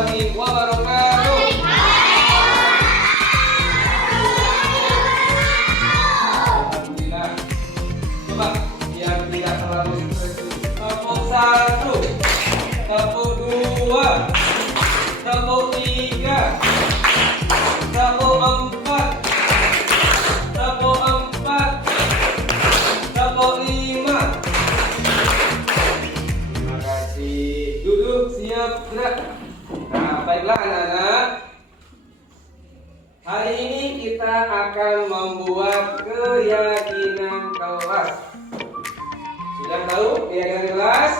warahmatullahi wabarakatuh. Alhamdulillah. Coba biar tidak terlalu stres. Tepuk 1, tepuk 2, tepuk 3, tepuk 4, tepuk 4, tepuk 5. Terima kasih. Duduk, siap, gerak. Nah, baiklah anak-anak. Hari ini kita akan membuat keyakinan kelas. Sudah tahu keyakinan kelas?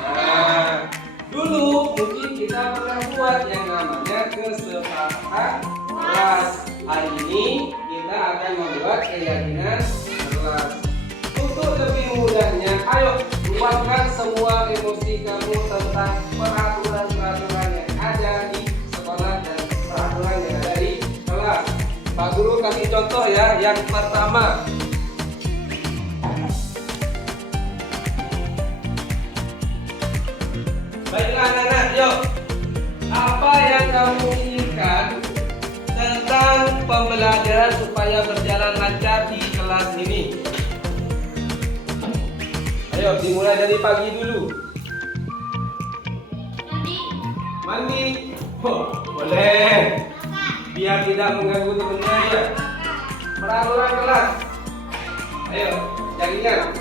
Nah, dulu mungkin kita pernah buat yang namanya kesepakatan kelas. Hari ini kita akan membuat keyakinan kelas. Untuk lebih mudahnya, ayo luapkan semua emosi kamu tentang peraturan-peraturan yang ada di sekolah dan peraturan yang ada di kelas. Pak Guru kasih contoh ya. Yang pertama, baiklah anak-anak, yuk. Apa yang kamu inginkan tentang pembelajaran supaya berjalan lancar di kelas ini? Ayo dimulai dari pagi dulu. Mandi. Oh, boleh. Biar tidak mengganggu teman-teman ya. Peraturan kelas. Ayo, yang ingat.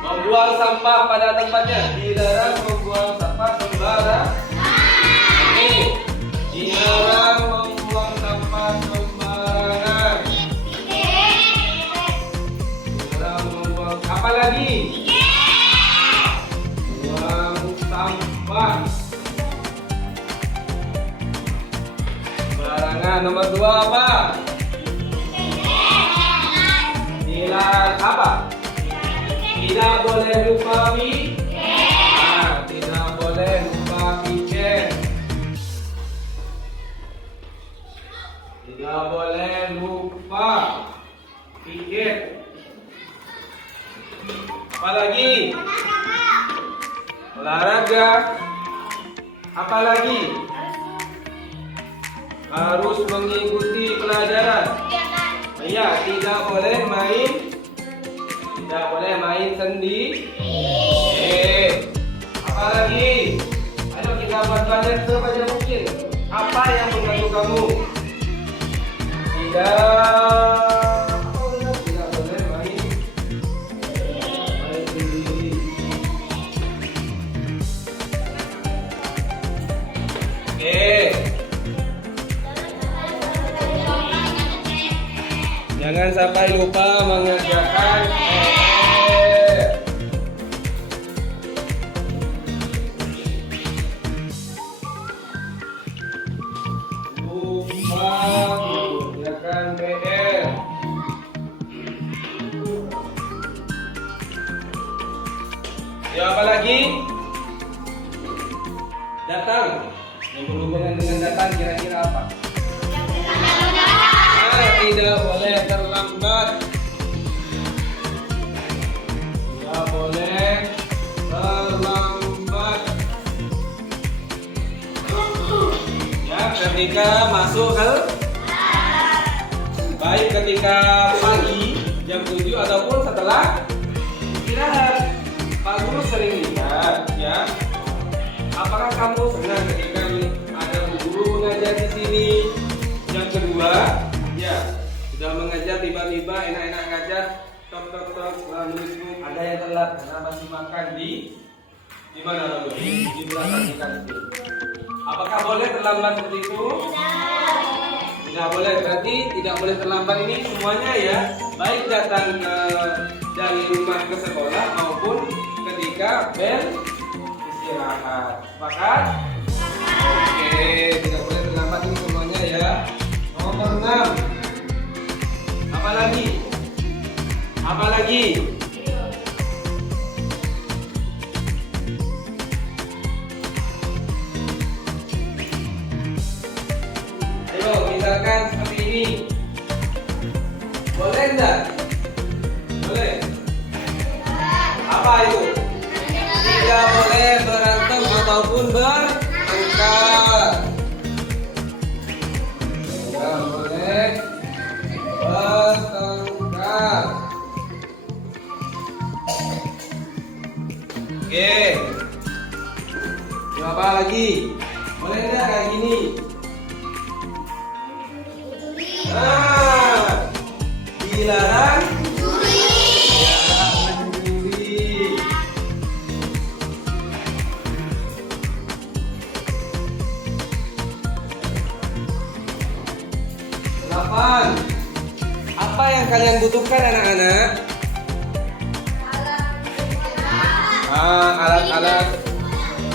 Membuang sampah pada tempatnya. Dilarang membuang sampah sembarangan. Dilarang membuang sampah sembarangan. Dilarang membuang apa lagi? Buang sampah sembarangan. Nomor 2 apa? Dilarang apa? Tidak boleh lupa tidak boleh lupa piket. Tidak boleh lupa piket. Apalagi? Olahraga. Apalagi? Harus mengikuti pelajaran. Iya, tidak boleh main. Tidak boleh main sendiri. Apalagi? Ayo kita buat banyak sebanyak mungkin. Apa yang mengganggu kamu? Tidak boleh main sendiri. Jangan sampai lupa mengerjakan PR. Ya, apa lagi? Datang. Yang berhubungan dengan datang kira-kira apa? Tidak boleh terlambat. Tidak boleh terlambat. Ya, ketika masuk ke baik ketika pagi jam 7 ataupun setelah istirahat. Pak Guru sering lihat ya. Apakah kamu senang ketika ada guru mengajar di sini? Yang kedua, ya sudah mengajar tiba-tiba enak-enak ngajar, tok ada yang telat karena masih makan di mana Pak Guru? Di belakang ikan itu. Apakah boleh terlambat seperti itu? Tidak boleh, berarti tidak boleh terlambat ini semuanya ya. Baik datang dari rumah ke sekolah maupun ketika bel istirahat. Sepakat? Oke, tidak boleh terlambat ini semuanya ya. Nomor 6. Apa lagi? Apa lagi? Misalkan seperti ini, boleh enggak? Boleh. Apa itu? Tidak boleh berantem ataupun bertengkar. Oke. Coba lagi. Boleh nggak kayak gini? Nah, dilarang mencuri. 8. Apa yang kalian butuhkan anak-anak?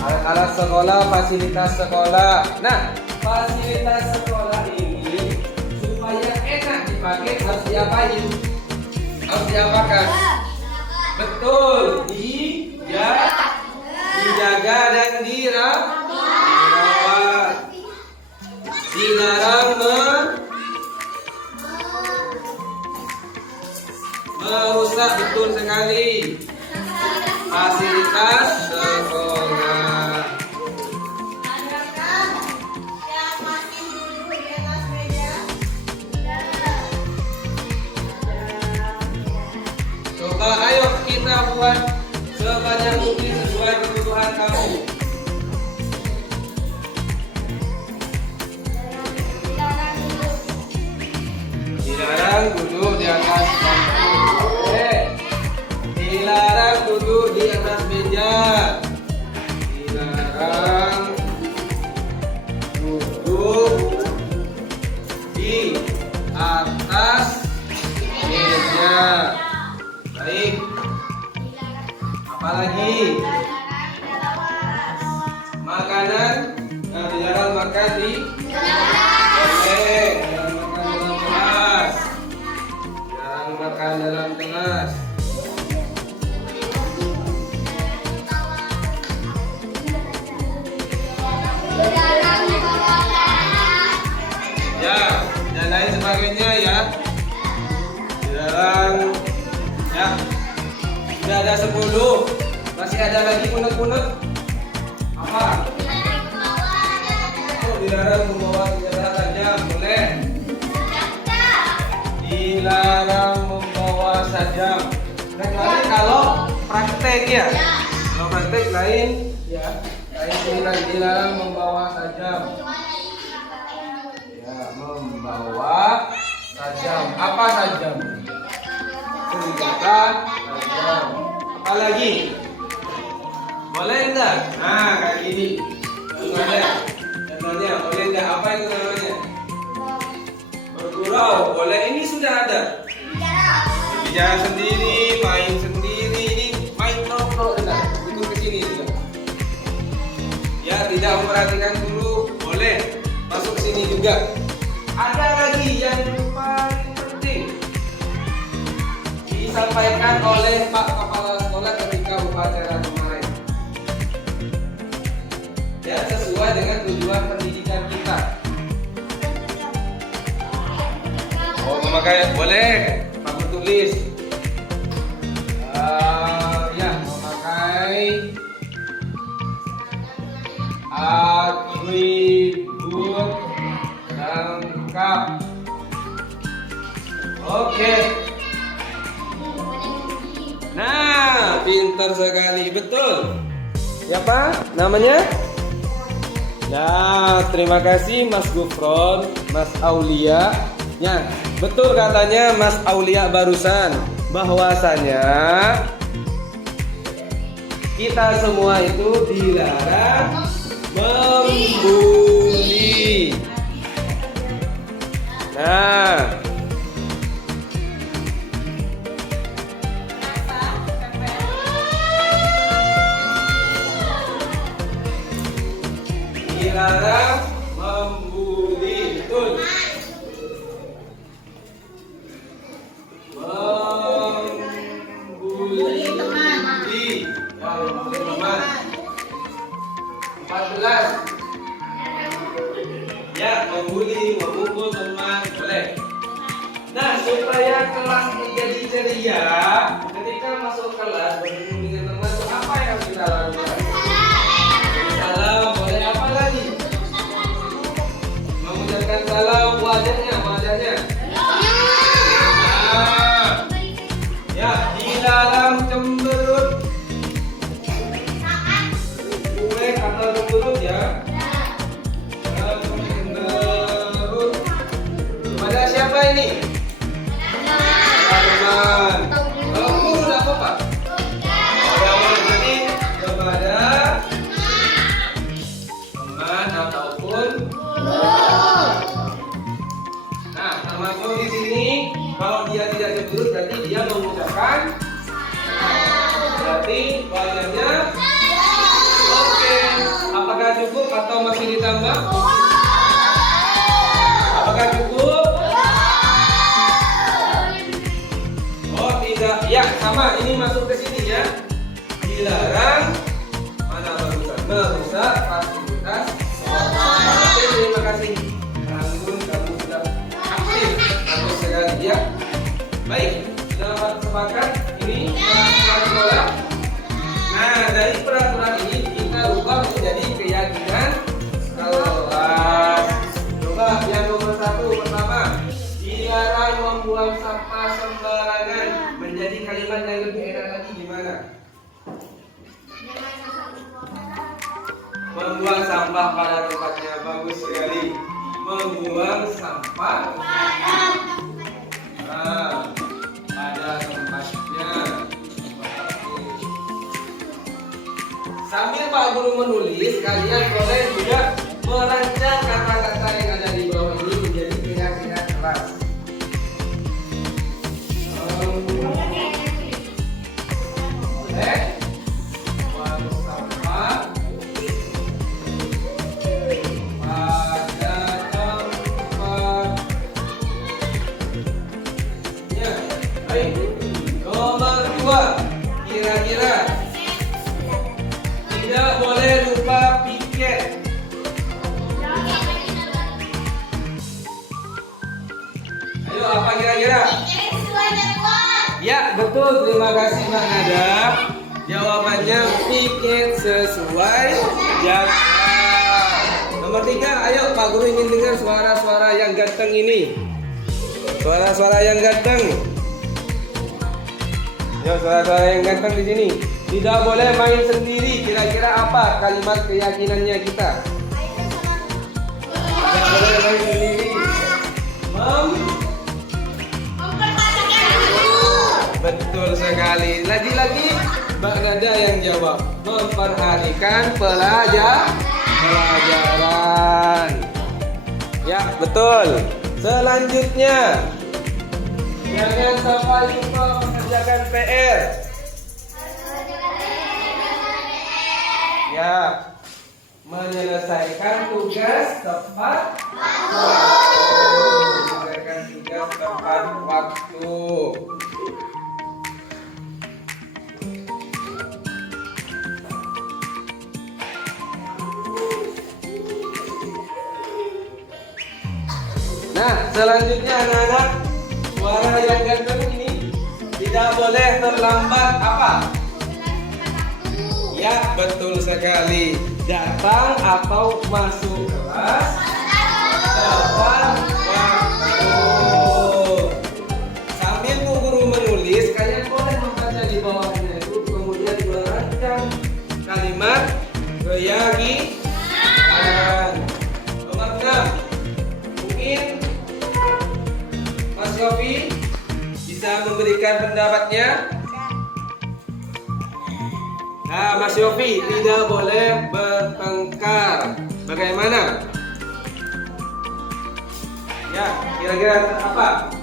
Alat-alat sekolah, fasilitas sekolah. Nah, fasilitas sekolah ini supaya enak dipakai harus diapain? Harus diapakan? Betul, dijaga dan dirawat. Dilarang merusak, betul sekali. Fasilitas sekolah. Coba ayo kita buat sebanyak mungkin sesuai kebutuhan kamu. Dilarang duduk di atas bangku. Dilarang duduk di atas meja. Dilarang duduk di atas meja. Baik. Apalagi? Makanan. Nah, dilarang makan di makan dalam kelas. Ya, dan lain sebagainya ya. Dilarang. Ya. Sudah ada 10. Masih ada lagi unek-unek? Apa? Oh, dilarang membawa senjata tajam, boleh? Dilarang membawa tajam. Kecuali kalau praktek ya. Kalau praktek lain ya. Dilarang membawa tajam. Ya, membawa tajam. Apa tajam? Senjata tajam. Apa lagi? Boleh enggak? Nah, kayak gini. Contohnya, boleh enggak? Apa itu namanya? Bergurau. Boleh, ini sudah ada. Bicara sendiri, main sendiri, ini main nongkrong enggak? Ikut ke sini sudah. Ya, tidak memperhatikan dulu, boleh. Masuk sini juga. Ada lagi yang paling penting disampaikan oleh Pak Kepala Sekolah ketika upacara kemarin. Ya, sesuai dengan tujuan pendidikan kita. Oh, memakai boleh. Aku tulis. Ya, memakai atribut lengkap. Oke. Nah, pintar sekali, betul. Siapa namanya? Nah, terima kasih Mas Gufron, Mas Aulia. Ya, betul katanya Mas Aulia barusan, bahwasanya kita semua itu dilarang membuli. Nah, dilarang membuli, betul. Membuli teman. Ya, membuli teman. 14. Ya, membuli, memukul teman, boleh. Nah, supaya kelas menjadi ceria, ketika masuk kelas bertemu dengan teman itu apa yang harus kita lakukan? Salam, boleh apa lagi? Mengucapkan salam, wajahnya. Nah, ya, dilarang cemberut. nih? Teman. Kalau guru udah apa? Udah boleh jadi kepada teman ataupun nah, termasuk di sini kalau dia tidak cemberut berarti dia mengucapkan berarti wajahnya oke. Apakah cukup atau masih ditambah? Apakah cukup? Oh tidak, ya sama. Ini masuk ke sini ya. Dilarang mana barusan merusak fasilitas. Oke, terima kasih. Kamu sudah aktif untuk sekali ya. Baik, sudah sepakat ini peraturan sekolah. Nah, dari peraturan ini kita ubah menjadi keyakinan kelas. Coba yang nomor 1 pertama, dilarang membuang sampah sembarangan. Menjadi kalimat yang lebih enak lagi gimana? Membuang sampah pada tempatnya, bagus sekali. Membuang sampah pada tempatnya. Sambil Pak Guru menulis, kalian boleh juga merancang kata-kata yang ada di bawah ini menjadi keyakinan kelas. Boleh? Buang sampah pada tempatnya. Baik. Nomor 2, kira-kira tidak boleh lupa piket. Ayo, apa kira-kira? Ya, betul. Terima kasih Mbak Nada. Jawabannya piket sesuai jadwal. Nomor 3, ayo Pak Guru ingin dengar suara-suara yang ganteng ini. Suara-suara yang ganteng. Yo, suara-suara yang ganteng di sini. Tidak boleh main sendiri. Kira-kira apa kalimat keyakinannya kita? Tidak boleh main sendiri. Betul sekali. Lagi-lagi Mbak Nada yang jawab. Memperhatikan pelajaran. Ya, betul. Selanjutnya, jangan sampai lupa mengerjakan PR. Ya, menyelesaikan tugas tepat waktu. Menyelesaikan tugas tepat waktu. Nah, selanjutnya anak-anak, suara yang ganteng ini tidak boleh terlambat apa? Ya, betul sekali. Datang atau masuk kelas tepat waktu. Sambil Bu Guru menulis, kalian boleh membaca di bawahnya itu, kemudian merancang kalimat keyakinan. Nomor 6, mungkin Mas Yofi bisa memberikan pendapatnya. Nah, Mas Yofi, tidak boleh bertengkar. Bagaimana? Ya, kira-kira apa?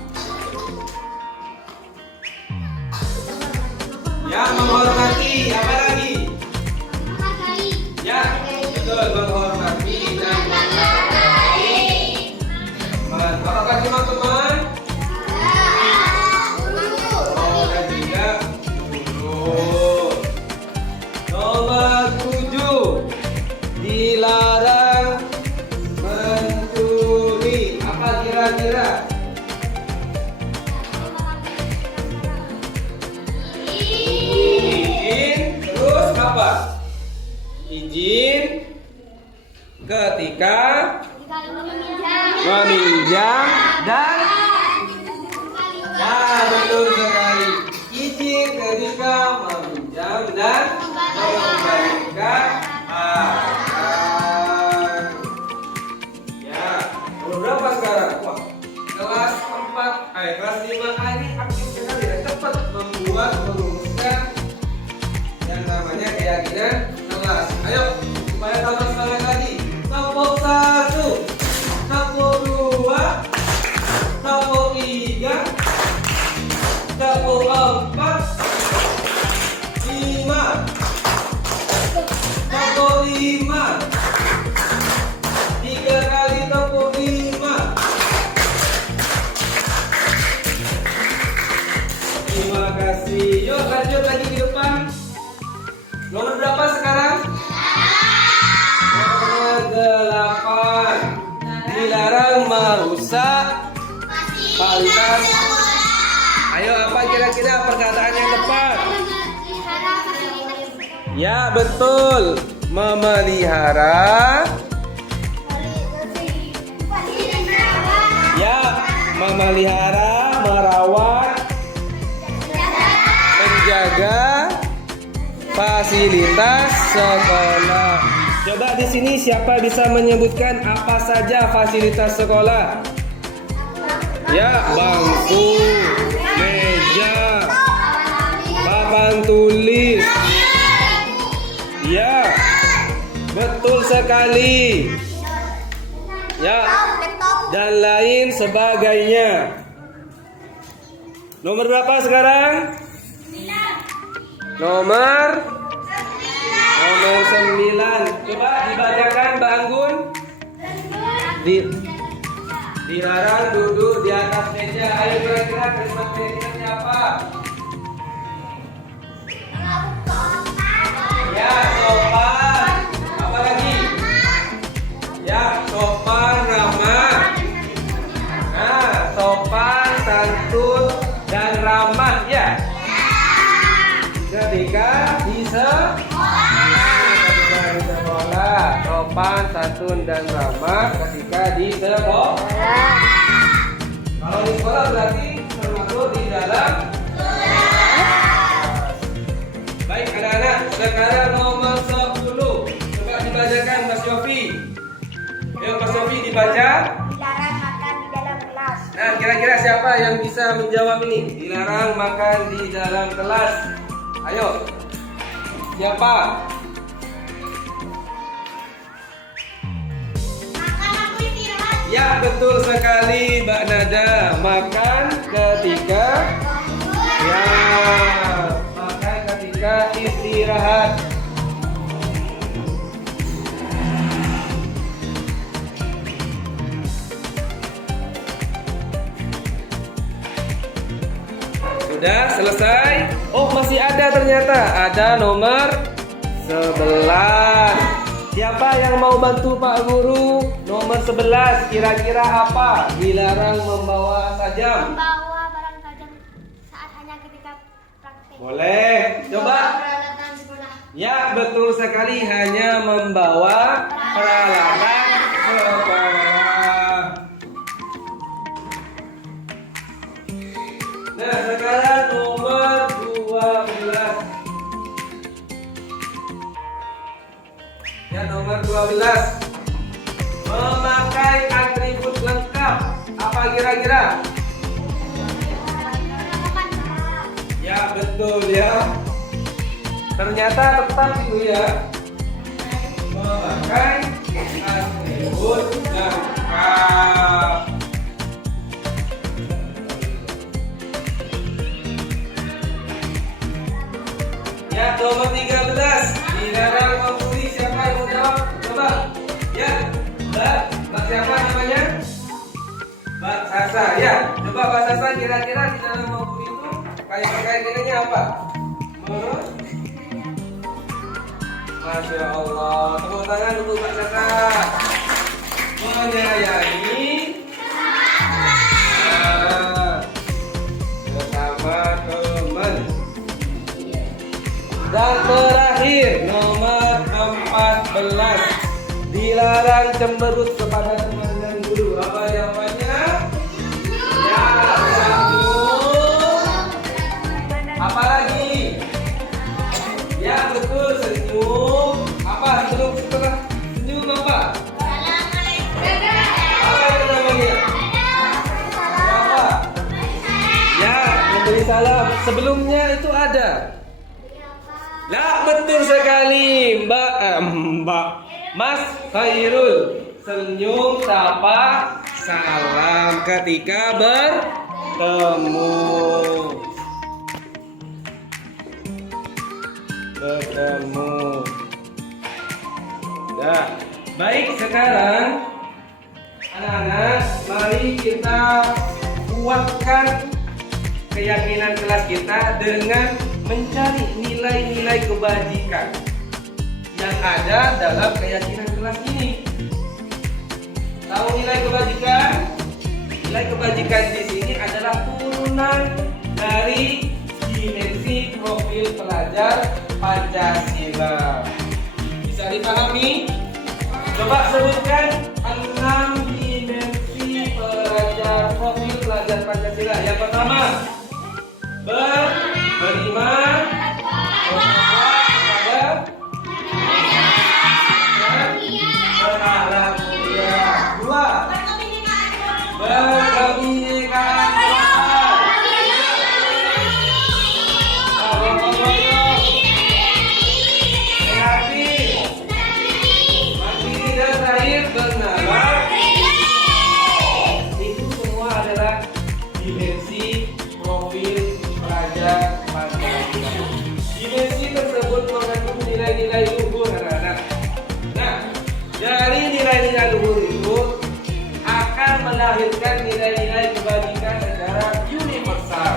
Ya, menghormati. Apa lagi? Ya, betul, menghormati dan menghargai. Apakah cuma teman? Oh, dan juga guru. Nomor 7, dilarang mencuri. Apa kira-kira? Izin, terus apa? Izin ketika meminjam dan betul sekali. Izin ketika meminjam dan mengembalikan barang. Ya, berapa sekarang? Wah, kelas 4 fasilitas. Ayo, apa kira-kira perkataan yang tepat? Ya, betul. Memelihara. Ya, memelihara, merawat, menjaga fasilitas sekolah. Coba di sini siapa bisa menyebutkan apa saja fasilitas sekolah? Ya, bangku, meja, papan tulis. Ya, betul sekali. Ya, dan lain sebagainya. Nomor berapa sekarang? Nomor 9. Coba dibacakan Mbak Anggun. Dilarang duduk di atas meja. Ayo kira-kira kalimat meja apa? Ya, sopan. Apa lagi? Ya, sopan, ramah. Nah, sopan, santun, dan ramah ya. Ketika di sekolah, sopan, santun, dan ramah ketika di sekolah. Kalau di sekolah berarti termasuk di dalam. Baik anak-anak, sekarang nomor 10. Coba dibacakan Mas Yofi. Ayo Mas Yofi dibaca. Dilarang makan di dalam kelas. Nah, kira-kira siapa yang bisa menjawab ini? Dilarang makan di dalam kelas. Ayo. Siapa? Makan aku istirahat. Ya, betul sekali Mbak Nada. Makan ketika makan ketika istirahat. Sudah selesai? Oh, masih ada ternyata. Ada nomor 11. Siapa yang mau bantu Pak Guru? Nomor 11. Kira-kira apa? Dilarang membawa tajam. Membawa barang tajam saat hanya ketika praktik. Boleh. Coba. Peralatan sekolah. Ya, betul sekali. Hanya membawa peralatan sekolah. Nah, sekarang nomor 12. Ya, nomor 12. Memakai atribut lengkap. Apa kira-kira? Ya, betul ya. Ternyata tepat itu ya. Memakai atribut lengkap. Ya, nomor 13. Dilarang membuli. Siapa yang mau jawab? Coba. Ya, Mbak siapa namanya? Mbak Sasa. Ya, coba Mbak Sasa kira-kira dilarang membuli itu kayak gininya apa? Menurut? Masya Allah. Tepuk tangan untuk Mbak Sasa. Menyayangi bersama teman. Dan terakhir nomor 14. Dilarang cemberut kepada teman dan guru. Apa jawabannya? Ya, senyum. Apa lagi? Ya, betul, senyum. Apa sebelum setelah senyum apa? Apa itu namanya? Apa? Ya, memberi salam. Sebelumnya itu ada. Lah, betul sekali Mbak Mas Khairul. Senyum, sapa, salam ketika bertemu. Nah, baik sekarang anak-anak, mari kita kuatkan keyakinan kelas kita dengan mencari nilai-nilai kebajikan yang ada dalam keyakinan kelas ini. Tahu nilai kebajikan? Nilai kebajikan di sini ada turunan dari dimensi profil pelajar Pancasila. Bisa dipahami? Coba sebutkan 6 dimensi pelajar profil pelajar Pancasila. Yang pertama, beriman, bertakwa kepada berharap mulia. Dua, berkebinekaan benar, itu semua adalah dimensi profil pelajar Pancasila. Dimensi tersebut mengandung nilai-nilai luhur anak-anak. Nah, dari nilai-nilai luhur itu akan melahirkan nilai-nilai kebajikan secara universal.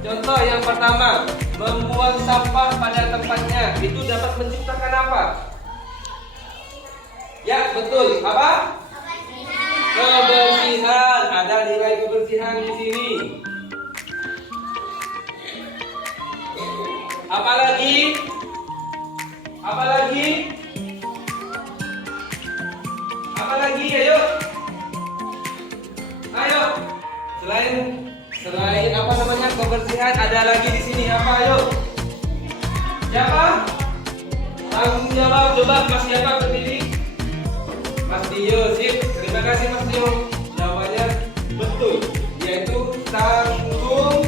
Contoh yang pertama, membuang sampah pada tempatnya itu dapat menciptakan apa? Ya, betul. Apa? Kebersihan. Ada nilai kebersihan di sini. Apalagi? Apalagi? Apalagi? Ayo. Ayo. Selain apa namanya kebersihan, ada lagi di sini apa? Ayo. Siapa? Tanggung jawab. Coba Mas siapa berdiri? Mas Dio, sip. Terima kasih Mas Dio. Jawabannya betul, yaitu tanggung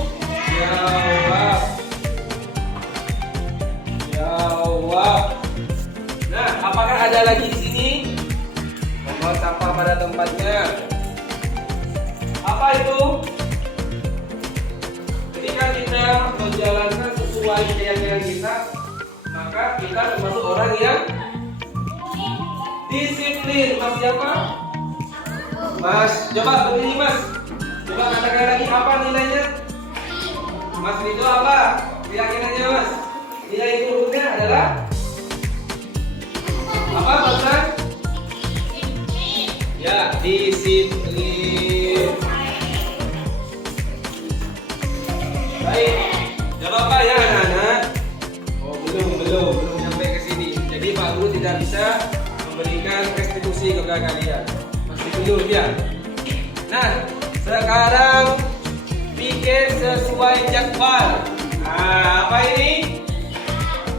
jawab. Nah, apakah ada lagi di sini? Membuang sampah pada tempatnya. Apa itu? Ketika kita menjalankan sesuai keyakinan kita, maka kita termasuk orang yang disiplin. Mas siapa? Mas, coba berdiri Mas. Coba katakan lagi apa nilainya? Mas itu apa? Keyakinannya Mas. Nilai luhurnya adalah apa Mas? Ya, disiplin. Baik. Jawab apa ya anak-anak? Oh, belum sampai ke sini. Jadi Pak Guru tidak bisa memberikan restitusi kepada kalian. Masih belum ya. Nah, sekarang bikin sesuai jadwal. Nah, apa ini?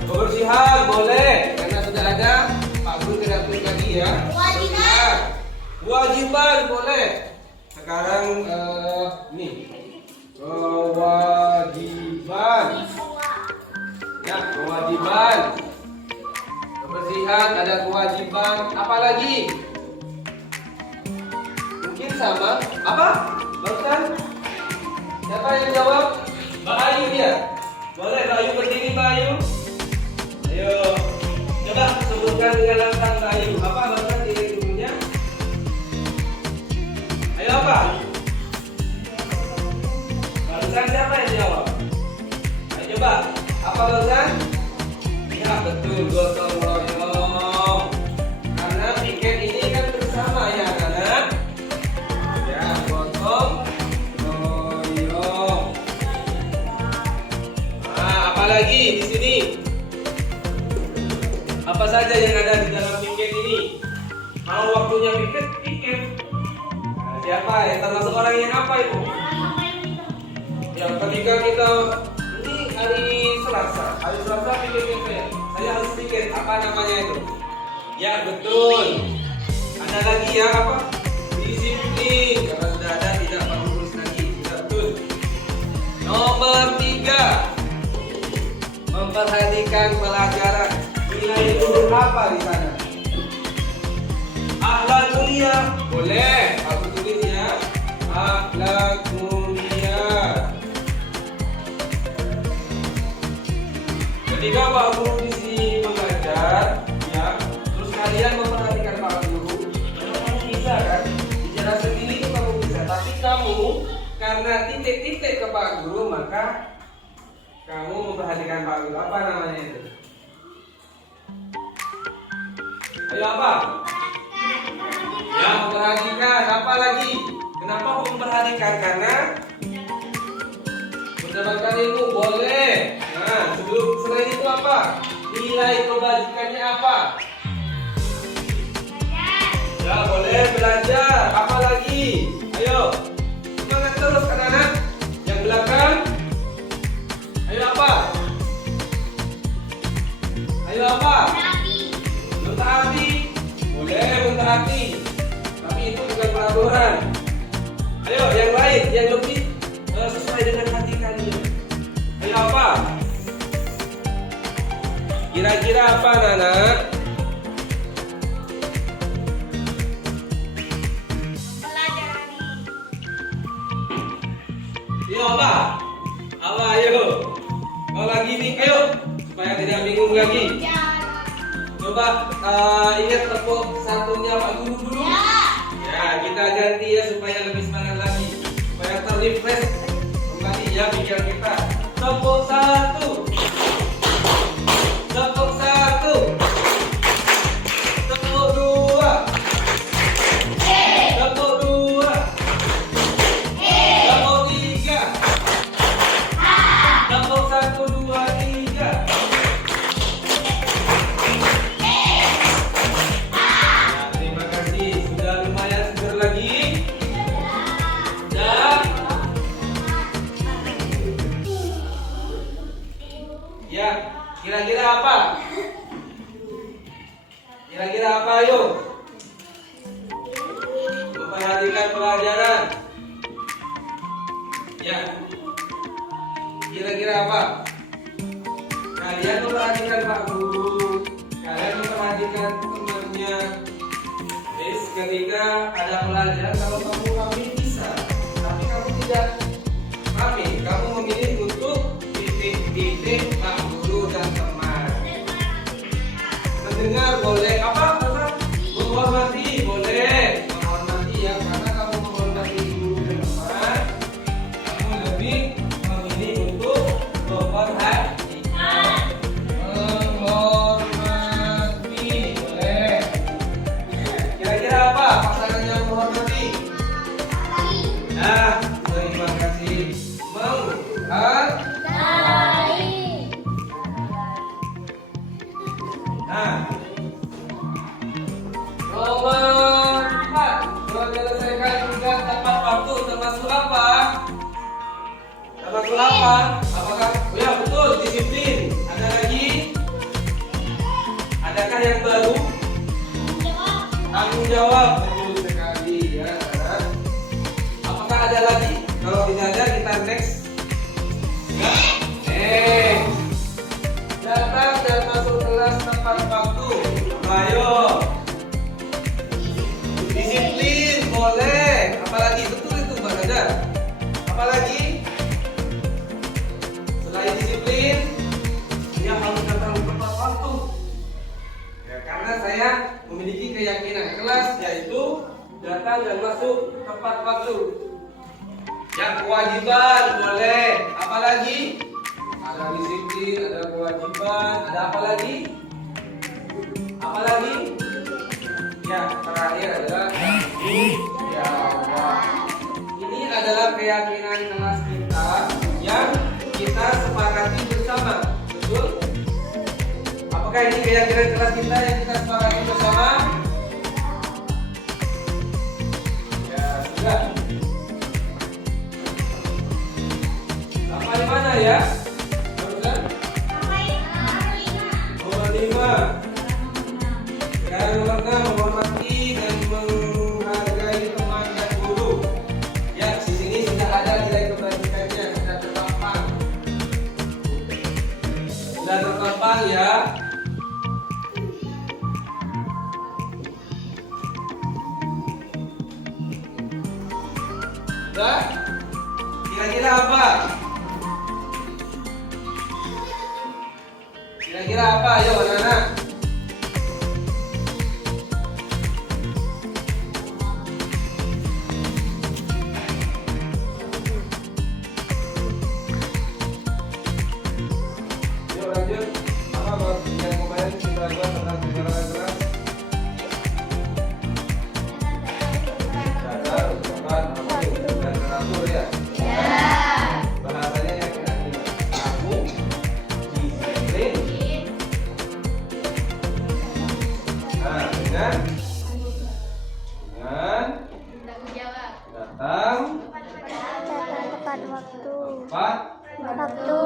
Kebersihan boleh, karena sudah ada. Pak Guru tidak tulis lagi ya. Kewajiban boleh. Sekarang nih kewajiban. Ya, kewajiban. Kebersihan ada kewajiban. Apa lagi? Mungkin sama. Apa? Barusan? Siapa yang jawab? Mbak Ayu ya? Boleh Mbak Ayu berdiri Mbak Ayu? Ayo. Coba sebutkan dengan lantang Mbak Ayu. Apa barusan nilai luhurnya? Ayo apa? Barusan siapa yang jawab? Ayo coba. Apa barusan? Ya betul, gotong royong. Karena piket ini kan bersama ya anak-anak. Ya, gotong royong. Nah, apalagi di sini? Apa saja yang ada di dalam piket ini? Kalau waktunya piket. Nah, siapa yang termasuk orang yang apa itu? Yang ketika kita ini hari Selasa pikirnya saya harus pikir apa namanya itu. Ya betul. Ada lagi ya apa? Disiplin. Karena sudah ada tidak perlu tulis lagi. Sudah betul. Nomor 3, memperhatikan pelajaran. Nilai luhur apa di sana? Akhlak mulia boleh. Aku tulis ya. Akhlak mulia. Ketika Pak Guru di sini mengajar, ya, terus kalian memperhatikan Pak Guru, kamu bisa kan? Bicara sendiri itu kamu bisa, tapi kamu karena titik-titik ke Pak Guru, maka kamu memperhatikan Pak Guru. Apa namanya itu? Ayo apa? Ya, memperhatikan. Apa lagi? Kenapa memperhatikan? Karena mendapatkan ilmu boleh. Nah, sebelum selain itu apa? Nilai kebajikannya apa? Ya boleh belajar. Apa lagi? Ayo, semangat terus anak-anak. Yang belakang. Ayo apa? Ayo apa? Mentaati. Boleh mentaati. Tapi itu bukan peraturan. Ayo yang lain, yang lebih sesuai dengan hati kalian. Ayo apa? Kira-kira apa anak-anak? Ayo apa? Apa ayo? Mau lagi nih, ayo supaya tidak bingung lagi. Coba ingat tepuk satunya Pak Guru dulu. Ya, kita ganti ya supaya lebih semangat lagi, supaya terrefresh kembali ya pikiran kita. Tepuk satu, tepuk satu, tepuk dua, tepuk dua, tepuk tiga, tepuk satu dua tiga. Nah, terima kasih, sudah lumayan seger lagi. Dan ya, kira-kira apa? Kira-kira apa yuk? Memperhatikan pelajaran. Ya. Kira-kira apa? Kalian memperhatikan Pak Guru, kalian memperhatikan temannya. Jadi ketika ada pelajaran, kalau kami bisa, tapi kamu tidak kamu memilih untuk titik-titik Pak Guru dan teman. Mendengar boleh, apa? Menghormati boleh, menghormati ya, karena kamu menghormati guru dan teman, kamu lebih memilih untuk memperhatikan. Menghormati boleh. Kira-kira apa pasangannya menghormati? Nah, terima kasih. Nah, nomor 4, menyelesaikan tugas tepat waktu termasuk apa? Termasuk apa? Apakah? Oh ya betul, disiplin. Ada lagi? Adakah yang baru? Tanggung jawab. Betul sekali ya. Apakah ada lagi? Kalau tidak ada kita next. Ya. Datang dan masuk kelas tepat waktu. Ayo. Disiplin boleh. Apalagi betul itu Mbak Nada. Apalagi? Selain disiplin, dia harus datang tepat waktu. Ya, karena saya memiliki keyakinan kelas yaitu datang dan masuk tepat waktu. Yang kewajiban boleh. Apalagi? Ada disiplin, ada kewajiban, ada apa lagi? Apa lagi? Ya, terakhir adalah tanggung jawab. Ini adalah keyakinan kelas kita yang kita sepakati bersama. Betul? Apakah ini keyakinan kelas kita yang kita sepakati bersama? Ya, sudah. Sampai di mana ya? Nomor 5. Sekarang nomor 6, menghormati dan menghargai teman dan guru. Ya, di sini sudah ada nilai kebajikannya, sudah terpampang. Sudah terpampang ya. Sudah? Kira-kira apa? Kira-kira apa? Ayo anak-anak. Yuk lanjut. Apa yang kemarin kita buat tentang kebenaran kelas? Dasar, ucapan, apa itu? Dan teratur ya? Bahasanya yang Tanggung jawab. datang Tepat waktu. tepat Waktu.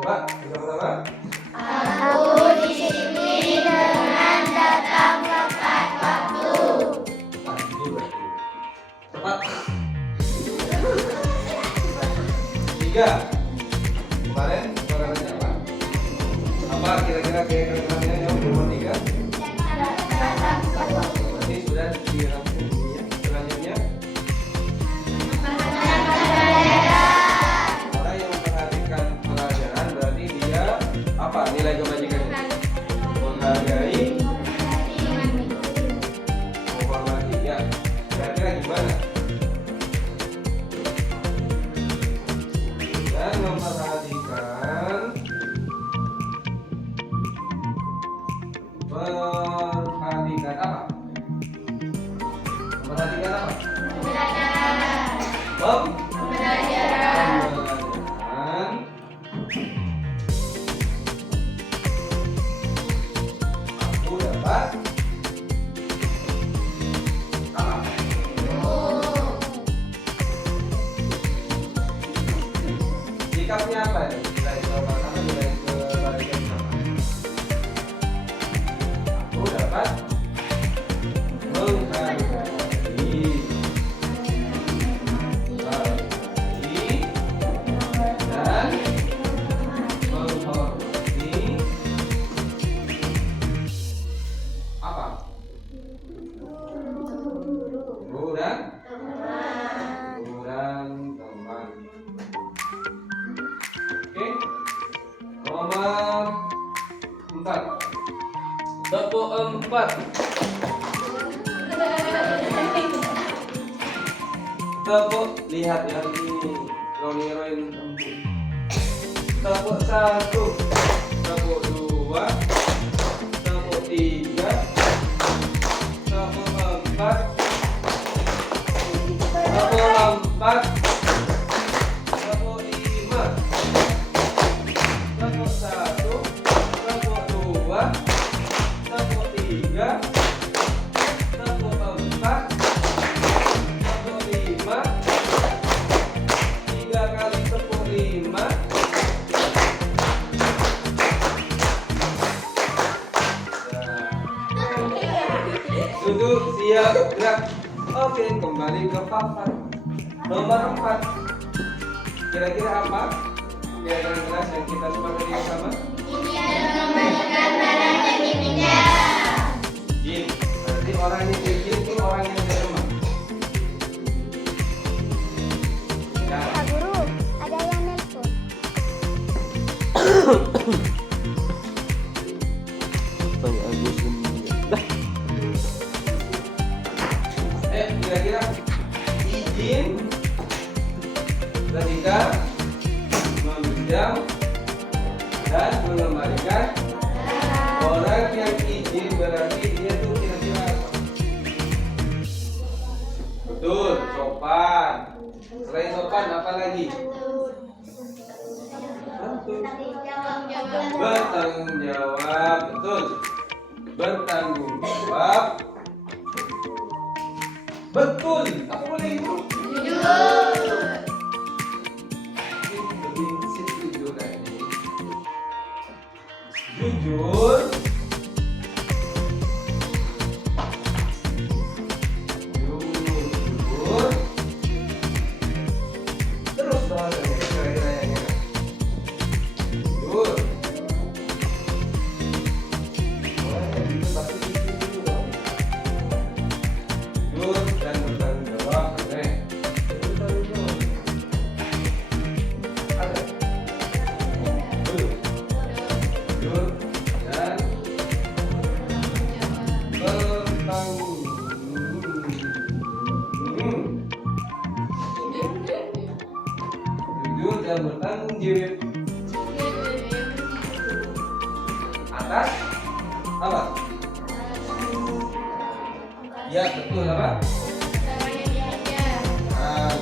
coba bersama-sama. Aku disiplin dengan datang tepat waktu. Tepat. 3. Kemarin suaranya apa? Apa kira-kira kedengarannya yang nomor 3? Berarti sudah dirangkum ya. Selanjutnya orang yang memperhatikan pelajaran berarti dia apa nilai kebajikannya? Menghargai, menghormati ya. Kira-kira gimana? Dan memperhatikan apa? Memperhatikan apa? Pembelajaran. Aku dapat apa? Sikapnya apa ya? Nilai kehormatan atau nilai kebajikan apa? Aku dapat dan menghormati apa? Guru dan teman. Oke. Nomor 4. Tepuk 4. Tepuk, lihat ya ini Roni tepuk 1, tepuk 2, tepuk 3, tepuk 4, tepuk 4, tepuk 5, tepuk 1, tepuk 2, tepuk 3, tepuk 4, tepuk 5, 3 kali tepuk 5. Duduk, siap, gerak. Oke, kembali ke papan. Nomor 4. Kira-kira apa? Kira-kira kelas yang kita sepakati bersama? Jin. Berarti orang yang jin itu orang yang lemah. Ya. Pak Guru, ada yang nelpon. Tanya Agus dah. Kira-kira izin ketika meminjam dan mengembalikan. Orang yang izin berarti dia tuh kira-kira apa? Betul, sopan. Selain sopan apa lagi? Bertanggung jawab, betul. Bertanggung jawab. Betul, apa boleh itu? Lebih jujur aja. Jujur. Jujur. Terus bahasanya kira-kira yang enak. Jujur. Jujur dan bertanggung jawab. Bertanggung jawab. Ada. Jujur. Jujur dan jujur dan bertanggung jawab atas apa? Ya betul apa? Nah,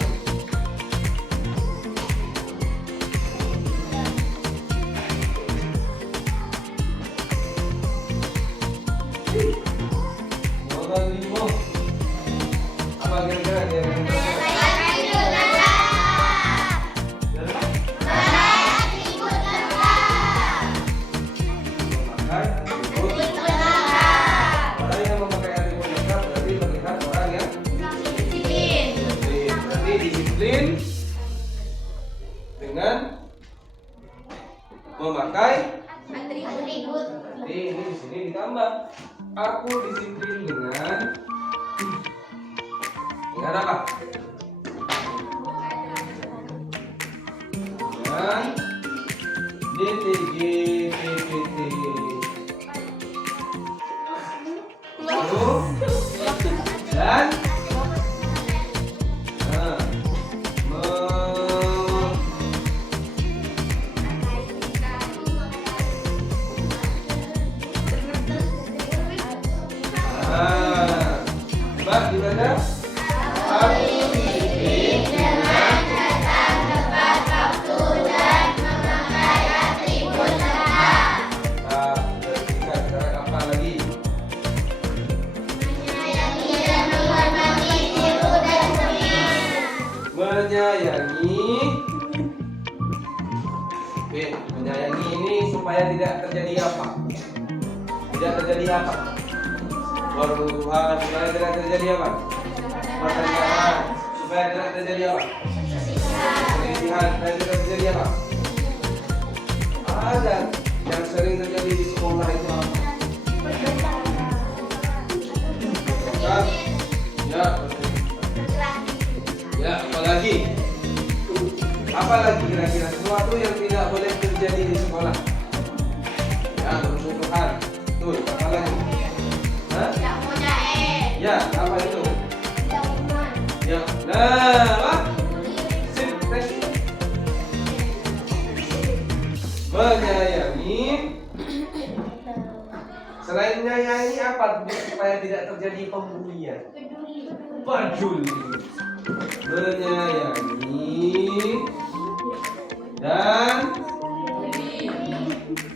sampai atribut. ini di sini ditambah. Aku disiplin dengan apa? Dengan DTG PPT. Lalu dan coba gimana? Aku disiplin dengan datang tepat waktu dan memakai atribut tepat. Sekarang apa lagi? Menyayangi dan menghormati guru dan teman. Menyayangi. Oke, menyayangi ini supaya tidak terjadi apa? Tidak terjadi apa? Permusuhan supaya tidak terjadi apa? Pertengkaran supaya tidak terjadi apa? Perselisihan supaya tidak terjadi apa? Ada yang sering terjadi di sekolah itu apa? Kan? Ya, ya, apalagi? Apalagi kira-kira sesuatu yang tidak boleh terjadi di sekolah? Ya, permusuhan. Tuh, apalagi? Hah? Ya, apa itu? Ya, nah, apa? Sip, next. Menyayangi. Selain menyayangi apa supaya tidak terjadi pembulian? Peduli. Menyayangi dan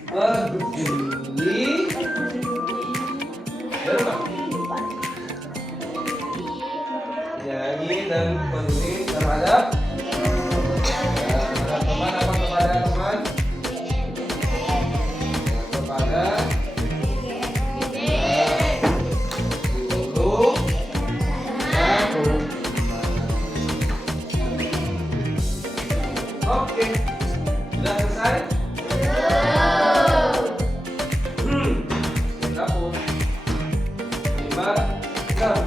peduli. Menyayangi dan peduli terhadap teman apa kepada teman? Kepada guru dan oke, sudah selesai? Dapur 5, 6.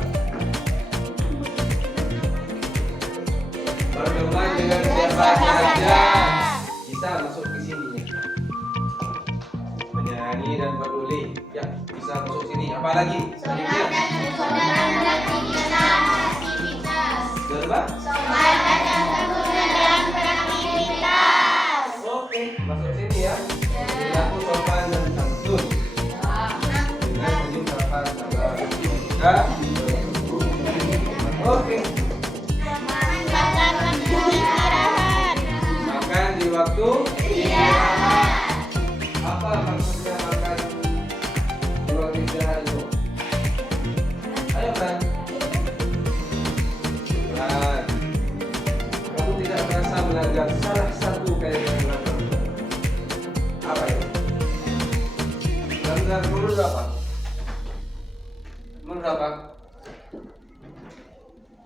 Berteman dengan siapa saja bisa masuk ke sini. Menyayangi dan peduli, ya bisa masuk sini. Apa lagi? Selanjutnya. Berapa? Oke, masuk sini ya. Perilaku sopan dan santun. Dengan senyum sapa sabar. Oke. Makan di waktu istirahat. Apa maksudnya makan di waktu istirahat itu? Ayo kan? Kan. Kamu tidak merasa melanggar salah satu kaidah melanggar. Apa itu? Melanggar menurut apa? Menurut apa?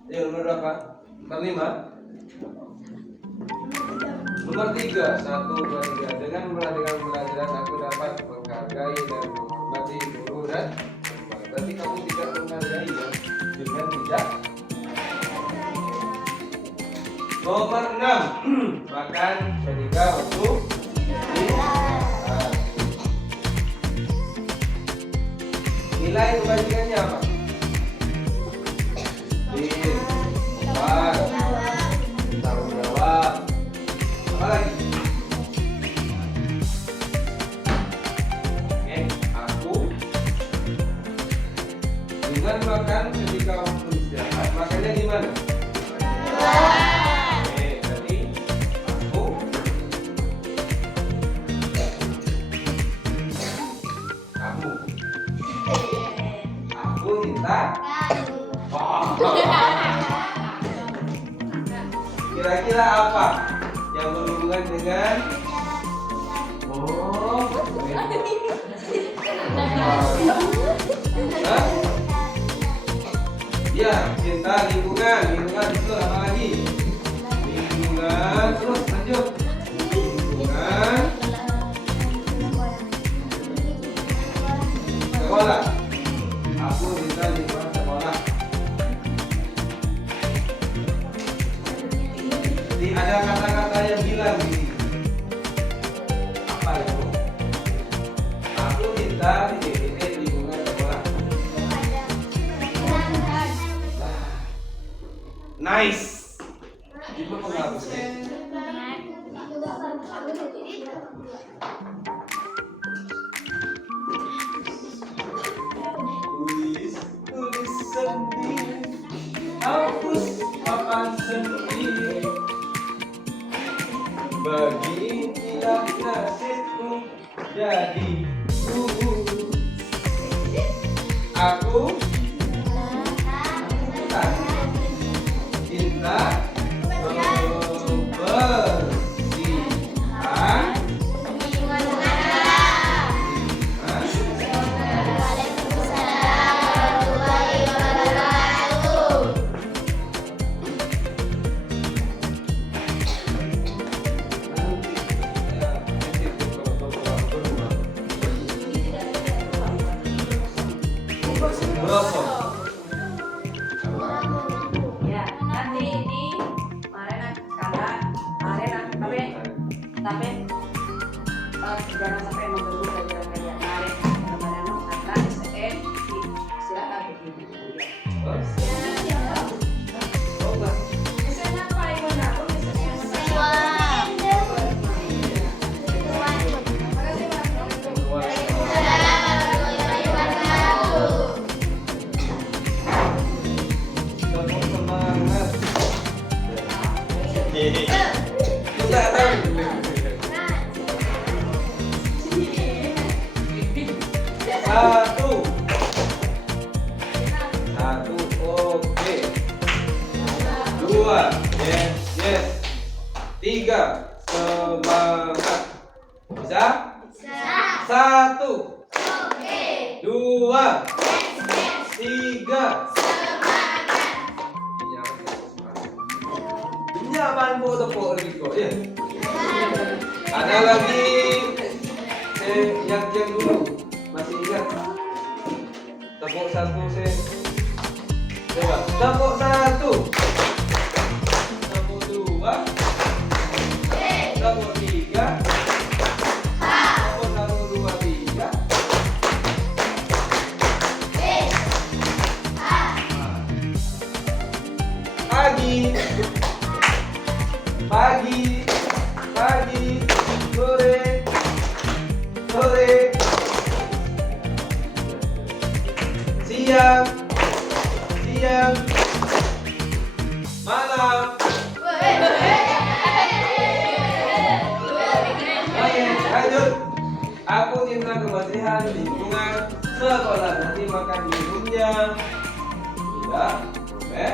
Ya, menurut apa? Nomor 5. Nomor 3, 1, 2, 3. Dengan memperhatikan pelajaran aku dapat menghargai dan menghormati guru dan teman. Berarti kamu tidak menghargai ya dengan tidak. Nomor 6, makan ketika waktu istirahat. Nilai kebajikannya apa? Tanggung jawab. Apa lagi? Oke, aku dengan makan ketika waktu istirahat. Makannya di mana? Oke, jadi aku kamu. Aku kita. Kira-kira apa yang berhubungan dengan Hah? Ya, cinta lingkungan. Lingkungan itu apa lagi? Lingkungan, terus lanjut. Lingkungan kita lingkungan sekolah. Jadi ada kata-kata yang bilang gini. Apa itu? Aku cinta di lingkungan sekolah. Nice. Gimana penghapusnya? Tulis sendiri, hapus papan sendiri. Bagi tidak nasibku jadi gugur. Aku cinta kebersihan. Brosok. Ya, nanti ini kemarin sekarang tapi jangan sampai mengganggu pelajaran kalian. Kemarin kemarin kata SN silakan begini. Oh, enggak. SN apa yang aku Tepuk semangat. Kita tahu. Satu, oke. Dua, yes. Tiga, semangat. Bisa? Satu, dua, tiga. Ini apaan po tepuk lagi kok? Ya. Ada lagi yang dulu masih ingat? Tepuk satu coba. Tepuk satu. Tepuk dua. Tepuk tiga. Tepuk satu dua tiga. Pagi, sore, siang, malam. Oke, lanjut. Aku cinta kebersihan lingkungan sekolah. Nanti makan minumnya tidak boleh.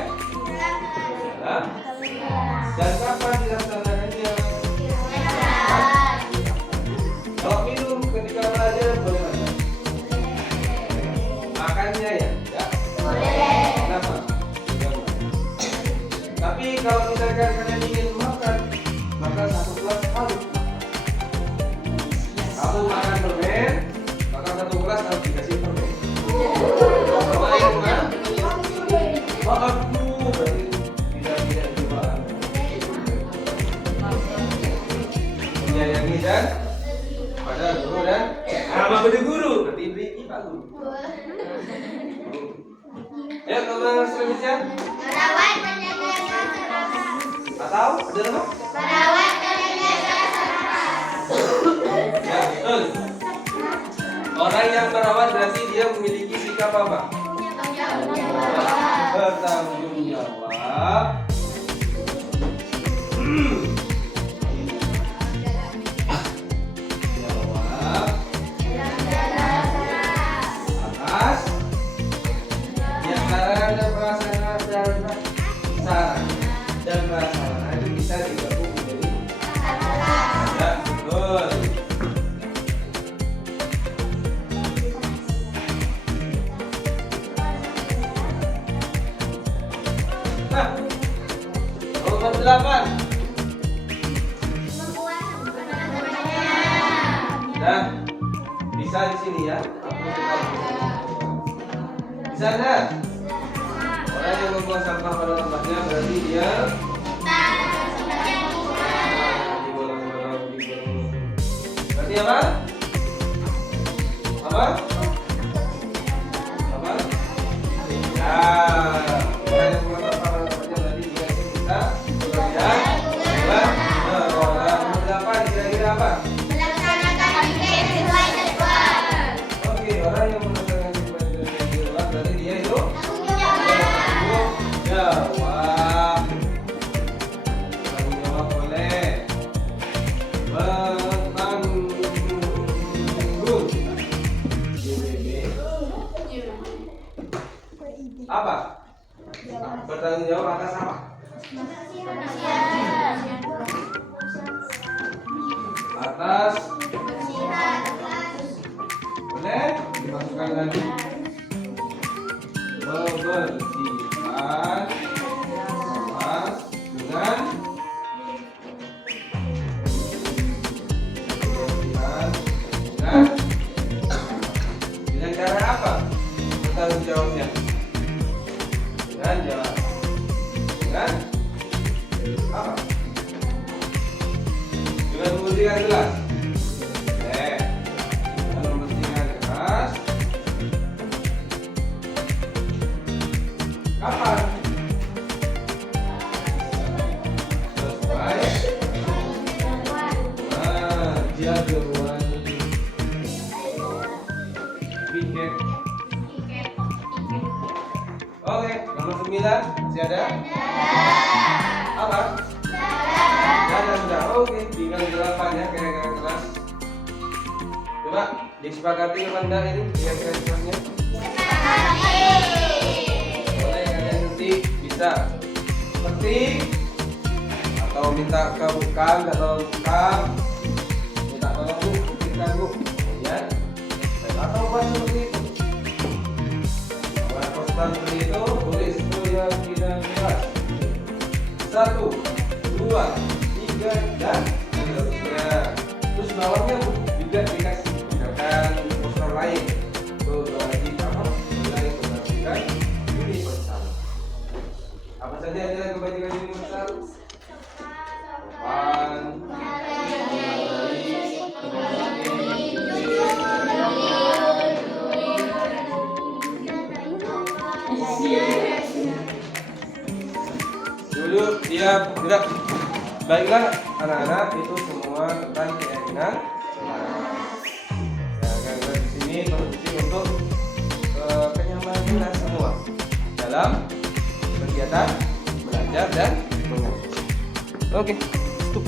Dan kapan dilaksanakannya? Kalau minum ketika belajar boleh mana? Makannya ya tidak? Kenapa? Tapi kalau misalkan kalian ingin makan, maka satu kelas harus makan. Kamu makan permen, maka satu kelas harus dikasih permen. Kalau lingkungan, aduh, berarti tidak jualan. Menyayangi dan pada guru dan sama pada guru. Nanti beli Pak Guru. Ya, nomor selanjutnya. Merawat dan menjaga Atau ada apa? merawat dan menjaga Ya, betul. Orang yang merawat berarti dia memiliki sikap apa? Bertanggung jawab. Jawab atas yang saran dan prasarana dan prasarana itu bisa digabung menjadi ya, betul. Nah, nomor 8 dan bisa di sini ya. Bisa enggak? Orang yang membuang sampah pada tempatnya berarti dia berarti apa? Apa? Apa? Ya, orang yang membuang sampah pada tempatnya berarti dia bisa bekerja. Kira-kira apa? Oke, orang yang melaksanakan tugas di luar berarti dia itu jawab. Tanggung jawab oleh bertanggung apa? Bertanggung jawab atas apa? Atas boleh dimasukkan lagi membersihkan atas dengan cara apa? Bertanggung jawabnya dengan jawab dengan apa? Dengan membersihkan gelas. Dengan membersihkan gelas. Kapan? Sesuai jadwal piket. Oke, nomor 9 masih ada? Apa? Sudah. Oke, tinggal 8 ya kira-kira kelas. Coba disepakati apa enggak ini kira-kira kelasnya? Boleh kalian ketik, bisa ketik atau minta ke bukan atau bukan minta tolong bu, ketikkan bu, ya atau buat seperti itu. Buat postan seperti itu, tulis yang tidak jelas 1, 2, 3 dan seterusnya. Terus bawahnya juga dikasih misalkan poster lain berbagi apa mulai kebajikan universal. Apa saja adalah kebajikan universal? Sopan, dulu siap gerak. Baiklah anak-anak, itu semua tentang keyakinan. Ya, di sini berfungsi untuk kenyamanan kita semua dalam kegiatan belajar dan mengajar. Oke, stop.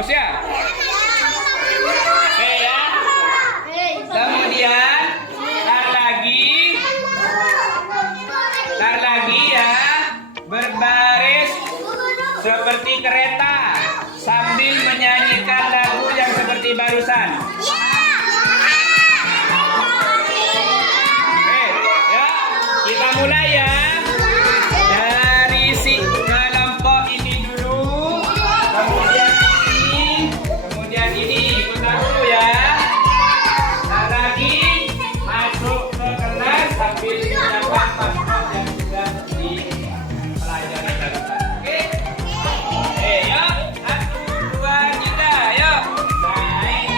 Terus ya. Oke ya. Kemudian tar lagi ya, berbaris seperti kereta sambil menyanyikan lagu yang seperti barusan. Oke, ya, kita mulai ya. Dari si kelompok ini dulu, kemudian ini, ikutan dulu ya. Tar lagi masuk ke kelas sambil menyiapkan paspor yang sudah dipelajari barusan. Oke, yuk, 1, 2, 3, yuk. Naik.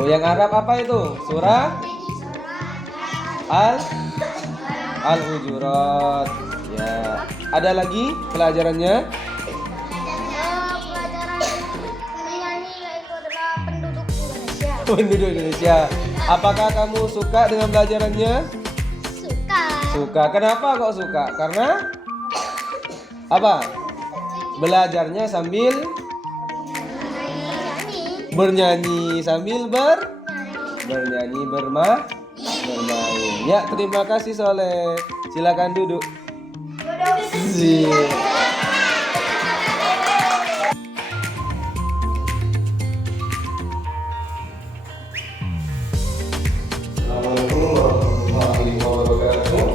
Oh, yang Arab apa itu? Surah Al-Hujurat. Ya. Ada lagi pelajarannya? Pelajaran menyanyi yaitu adalah penduduk Indonesia. Penduduk Indonesia. Apakah kamu suka dengan pelajarannya? Suka. Suka. Kenapa kok suka? Karena apa? Belajarnya sambil bernyanyi, sambil bernyanyi bermain. Ya, terima kasih Soleh. Silakan duduk. Assalamualaikum warahmatullahi wabarakatuh.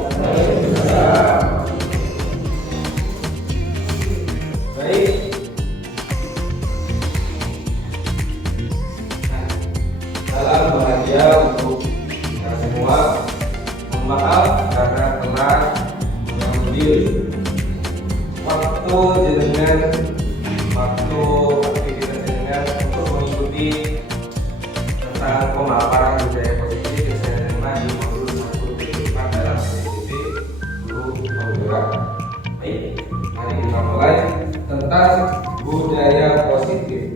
Baik. Salam bahagia untuk kita semua. Mohon maaf karena telah mengambil waktu jenengan, waktu aktivitas jenengan untuk mengikuti tentang pemaparan budaya positif yang saya terima di modul 1.4 dalam PJJ Guru Penggerak. Baik, mari kita mulai tentang budaya positif.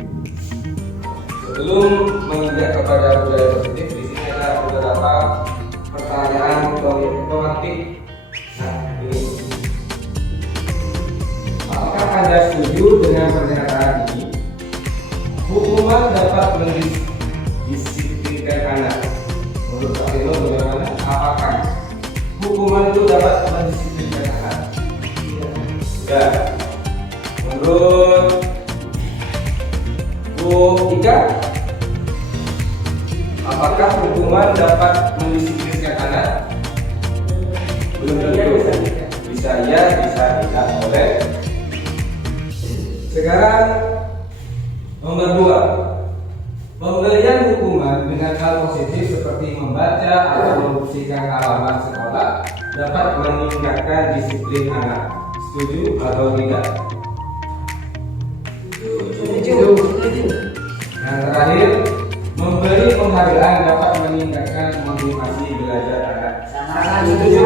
Sebelum menginjak kepada budaya positif, di sini ada beberapa pertanyaan otomatik. Nah, ini. Apakah Anda setuju dengan pernyataan ini? Hukuman dapat mendisiplinkan anak. Menurut Pak Rino bagaimana? Apakah hukuman itu dapat mendisiplinkan anak? Ya. Menurut Bu Ika, apakah hukuman dapat mendisiplinkan anak? Belum tentu. Bisa ya, bisa tidak. Boleh. Sekarang nomor 2, pemberian hukuman dengan hal positif seperti membaca atau membersihkan halaman sekolah dapat meningkatkan disiplin anak. Setuju atau tidak? Setuju. Yang terakhir, memberi penghargaan dapat meningkatkan motivasi belajar anak. Setuju.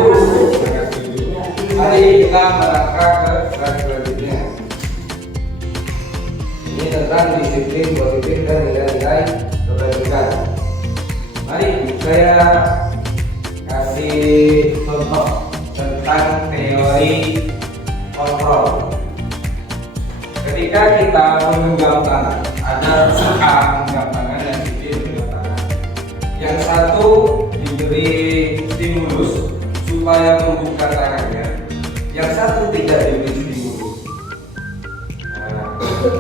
Sangat setuju. Mari kita melangkah ke slide selanjutnya. Ini tentang disiplin positif dan nilai-nilai kebaikan. Mari saya kasih contoh tentang teori kontrol. Ketika kita menggenggam tangan, ada A menggenggam tangan dan B menggenggam tangan. Yang satu diberi stimulus supaya membuka tangannya, yang satu tidak diberi stimulus.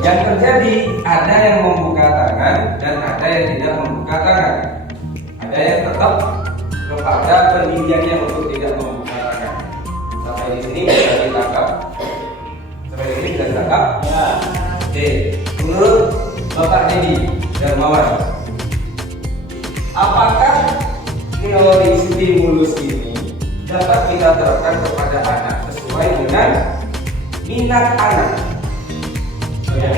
Yang terjadi ada yang membuka tangan dan ada yang tidak membuka tangan. Ada yang tetap kepada pendiriannya untuk tidak membuka tangan. Sampai di sini bisa ditangkap. Sampai di sini bisa ditangkap. Ya. Oke. Menurut Bapak Dedi Darmawan, apakah teori stimulus ini dapat kita terapkan kepada anak sesuai dengan minat anak? Ya,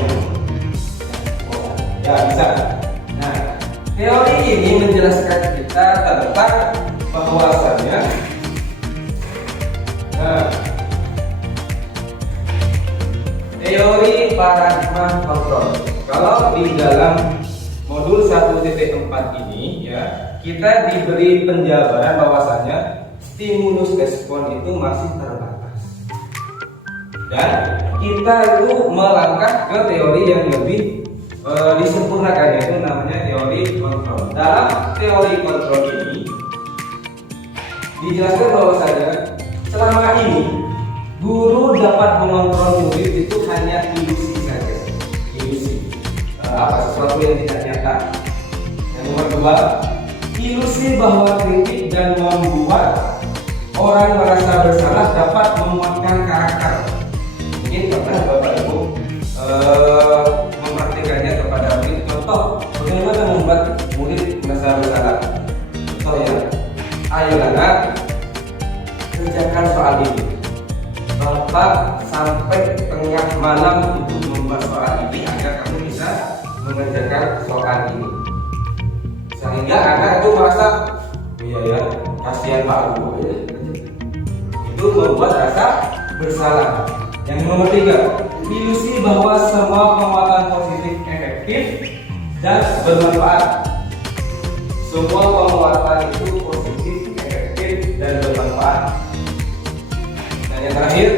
bisa. Nah, teori ini menjelaskan kita tentang bahwasannya teori paradigma kontrol. Kalau di dalam modul 1.4 ini ya, kita diberi penjabaran bahwasannya stimulus respon itu masih terbatas. Dan kita itu melangkah ke teori yang lebih disempurnakan, yaitu namanya teori kontrol. Dalam teori kontrol ini dijelaskan bahwasanya selama ini guru dapat mengontrol murid itu hanya ilusi saja, ilusi, sesuatu yang tidak nyata. Yang nomor 2, ilusi bahwa kritik dan membuat orang merasa bersalah dapat menguatkan karakter. Mungkin pernah Bapak Ibu mempraktikannya kepada murid. Contoh, bagaimana membuat murid merasa bersalah? Contoh ya, ayo anak, kerjakan soal ini. Bapak sampai tengah malam untuk membuat soal ini agar kamu bisa mengerjakan soal ini. sehingga anak itu merasa iya ya kasihan Pak Guru ya. Itu membuat rasa bersalah. Yang nomor 3, ilusi bahwa semua penguatan positif efektif dan bermanfaat. Semua penguatan itu positif, efektif dan bermanfaat. Dan yang terakhir,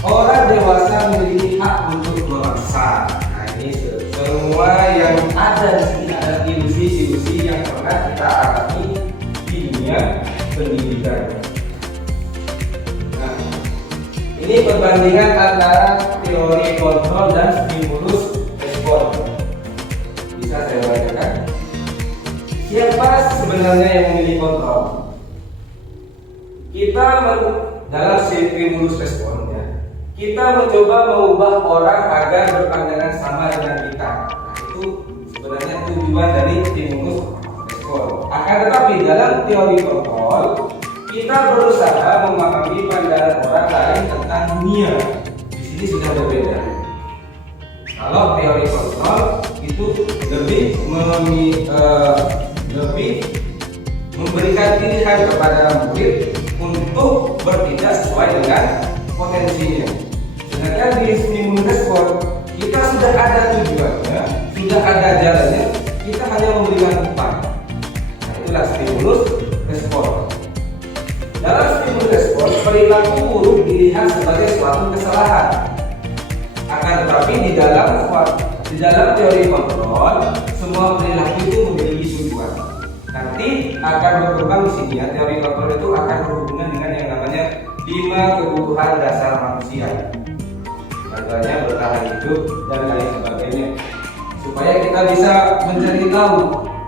orang dewasa memiliki hak untuk memaksa. Nah ini semua yang ada di sini ada ilusi-ilusi yang pernah kita alami di dunia pendidikan. Nah, ini perbandingan antara teori kontrol dan stimulus respon. Bisa saya bacakan. Siapa sebenarnya yang memilih kontrol? Kita dalam stimulus respon ya, kita mencoba mengubah orang agar berpandangan sama dengan kita. Nah, itu sebenarnya tujuan dari stimulus respon. Akan tetapi dalam teori kontrol, kita berusaha memahami pandangan orang lain tentang dunia. Di sini sudah berbeda. Kalau teori kontrol itu lebih memberikan pilihan kepada murid untuk bertindak sesuai dengan potensinya. Sedangkan di stimulus respon kita sudah ada tujuannya, sudah ada jalannya, kita hanya memberikan umpan. Nah, itulah stimulus respon. Dalam stimulus respon, perilaku buruk dilihat sebagai suatu kesalahan. Akan tetapi di dalam teori kontrol, semua perilaku itu memiliki tujuan. Nanti akan berkembang di sini ya, teori kontrol itu akan berhubungan dengan yang namanya 5 kebutuhan dasar manusia. Contohnya bertahan hidup dan lain sebagainya. Supaya kita bisa mencari tahu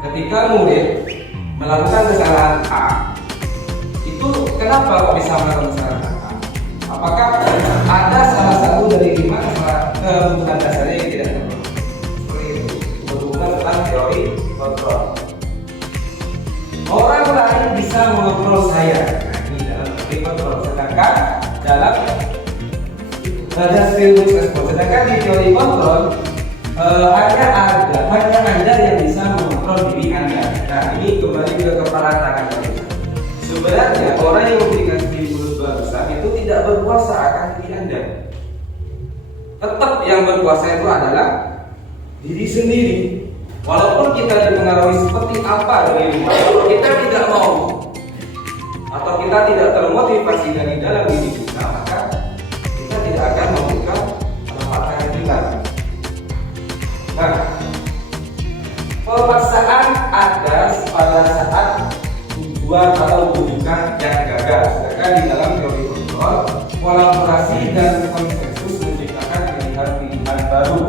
ketika murid melakukan kesalahan A, itu kenapa kok bisa melakukan kesalahan A? Apakah ada salah satu dari 5 kebutuhan dasarnya yang tidak terpenuhi? Seperti itu. Berhubungan tentang teori kontrol. Orang lain bisa mengontrol saya. Nah, ini dalam teori kontrol. Sedangkan dalam stimulus respon. Sedangkan di teori kontrol hanya Anda yang bisa mengontrol diri Anda. Nah, ini kembali ke kepala tangan kita. Sebenarnya orang yang memberikan stimulus barusan itu tidak berkuasa akan diri Anda. Tetap yang berkuasa itu adalah diri sendiri. Walaupun kita dipengaruhi seperti apa dari luar, kalau kita tidak mau atau kita tidak termotivasi dari dalam diri kita, maka kita tidak akan membuka manfaat kita. Nah, pemaksaan ada pada saat tujuan atau tujuan yang gagal. Sedangkan di dalam teori kontrol, kolaborasi dan konsensus menciptakan pilihan-pilihan baru.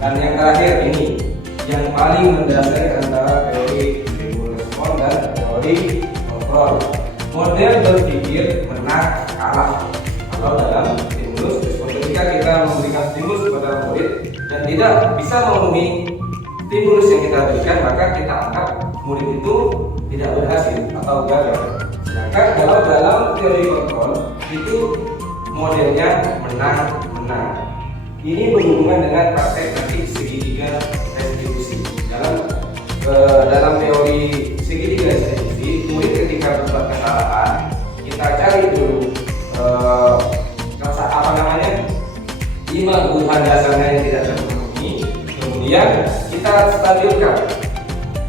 Dan yang terakhir ini, yang paling mendasari antara teori stimulus respon dan teori kontrol. Model berpikir menang kalah. Kalau dalam stimulus respon, ketika kita memberikan stimulus kepada murid dan tidak bisa memenuhi stimulus yang kita berikan, maka kita anggap murid itu tidak berhasil atau gagal. Sedangkan kalau dalam teori kontrol itu modelnya menang-menang. Ini berhubungan dengan praktek nanti segitiga restitusi. Dalam teori segitiga restitusi, murid ketika berbuat kesalahan, kita cari dulu 5 kebutuhan dasarnya yang tidak terpenuhi. Kemudian kita stabilkan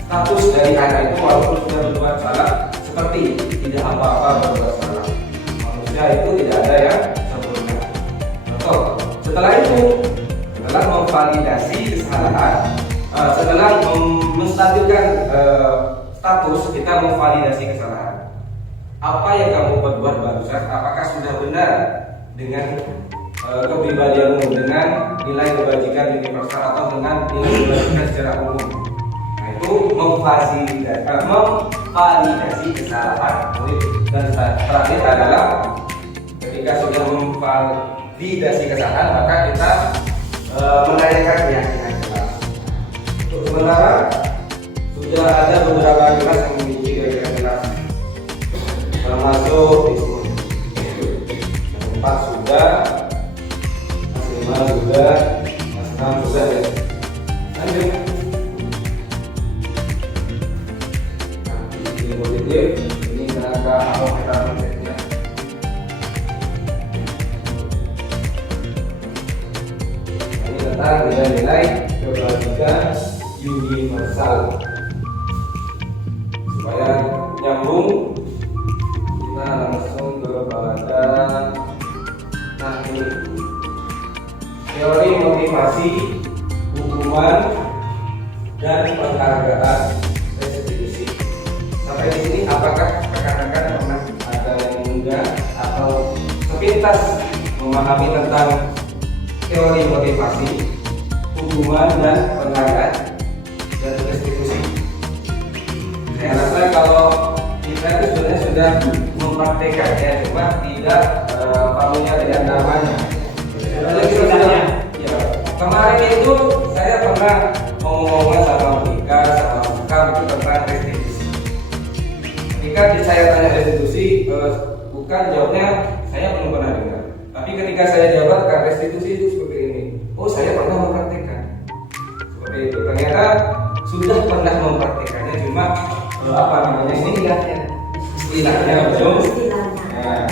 status dari anak itu walaupun sudah berbuat salah, seperti tidak apa-apa berbuat salah. Manusia itu tidak ada yang sempurna. Contoh, setelah itu, setelah memvalidasi kesalahan, setelah menstabilkan status, kita memvalidasi kesalahan. Apa yang kamu perbuat barusan, apakah sudah benar dengan kepribadianmu, dengan nilai kebajikan universal atau dengan nilai kebajikan secara umum? Nah, itu memvalidasi kesalahan murid. Dan terakhir adalah ketika sudah memvalidasi kesalahan, maka kita menanyakan keyakinan kelas. Untuk sementara sudah ada beberapa kelas yang memiliki keyakinan kelas, termasuk di sini. Yang 4 sudah, Mas 5 sudah, Mas 6 sudah ya. Lanjut. tentang nilai-nilai kebajikan universal. Supaya nyambung, kita langsung kepada ini teori motivasi, hukuman, dan penghargaan restitusi. Sampai di sini apakah rekan-rekan pernah ada yang enggak atau sepintas memahami tentang teori motivasi, hukuman, dan penghargaan dan restitusi? Saya rasa kalau kita itu sebenarnya sudah mempraktekannya, cuma tidak pamunya dengan namanya. Sebenarnya kita sudah, ya, kemarin itu saya pernah ngomong-ngomong sama Monika, sama Bukan itu tentang restitusi. Ketika saya tanya restitusi, Bukan jawabnya saya belum pernah dengar. Tapi ketika saya jabarkan restitusi itu seperti ini, oh saya pernah mempraktekkan seperti itu. Ternyata sudah pernah mempraktekannya, cuma apa namanya ini istilahnya belum. Nah,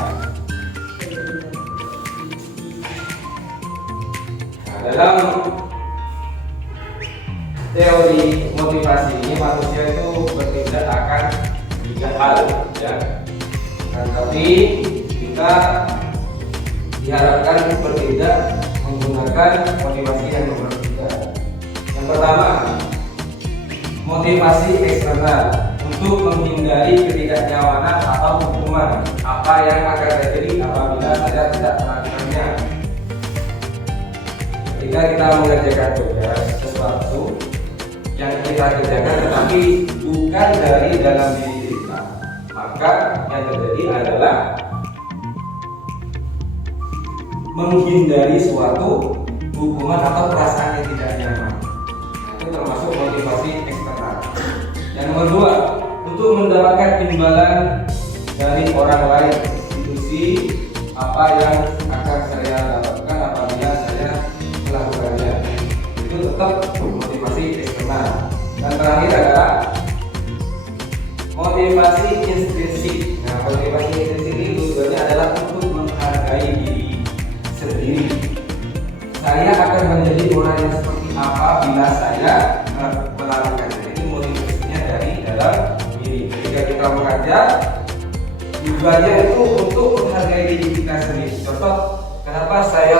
dalam teori motivasi ini manusia itu bertindak akan 3 hal, ya. Nah, tapi kita diharapkan bertindak menggunakan motivasi yang nomor 3. Yang pertama, motivasi eksternal untuk menghindari ketidaknyamanan atau hukuman apa yang akan terjadi apabila saya tidak melakukannya. Ketika kita mengerjakan tugas sesuatu yang kita kerjakan tetapi bukan dari dalam diri kita, maka yang terjadi adalah menghindari suatu hukuman atau perasaan yang tidak nyaman. Itu termasuk motivasi eksternal. Yang nomor 2, untuk mendapatkan imbalan dari orang lain, institusi apa yang akan saya dapatkan apabila saya melakukannya. Itu tetap motivasi eksternal. Dan terakhir adalah motivasi intrinsik. Nah, motivasi intrinsik ini tujuannya adalah untuk menghargai diri sendiri. Saya akan menjadi orang yang seperti apa bila saya melakukannya. Itu motivasinya dari dalam diri. Ketika kita mengajar, tujuannya itu untuk menghargai diri kita sendiri. Contoh, kenapa saya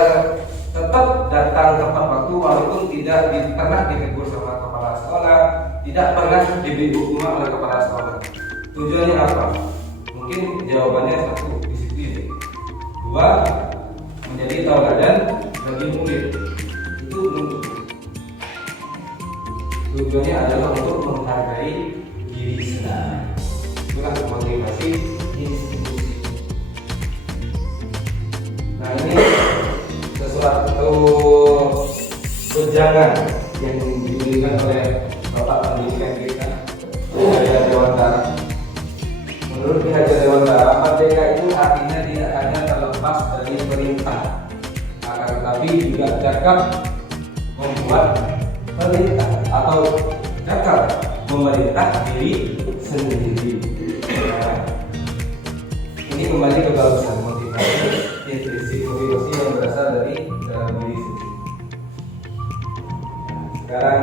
tetap datang tepat waktu walaupun tidak pernah ditegur sama kepala sekolah, tidak pernah diberi hukuman oleh kepala sekolah. Tujuannya apa? Mungkin jawabannya 1, disiplin. 2, menjadi tauladan bagi murid. Itu belum cukup. Tujuannya adalah untuk menghargai diri sendiri. Itulah motivasi institusi. Nah, ini sesuatu wejangan yang diberikan oleh Bapak Pendidikan kita, Haja Dewantara. Menurut Haja Dewantara, merdeka itu artinya tidak hanya terlepas dari perintah, akan tetapi juga cakap membuat perintah atau cakap memerintah diri sendiri. Nah, ini kembali ke bagusan motivasi intrinsik, motivasi yang berasal dari dalam diri sendiri. Nah, sekarang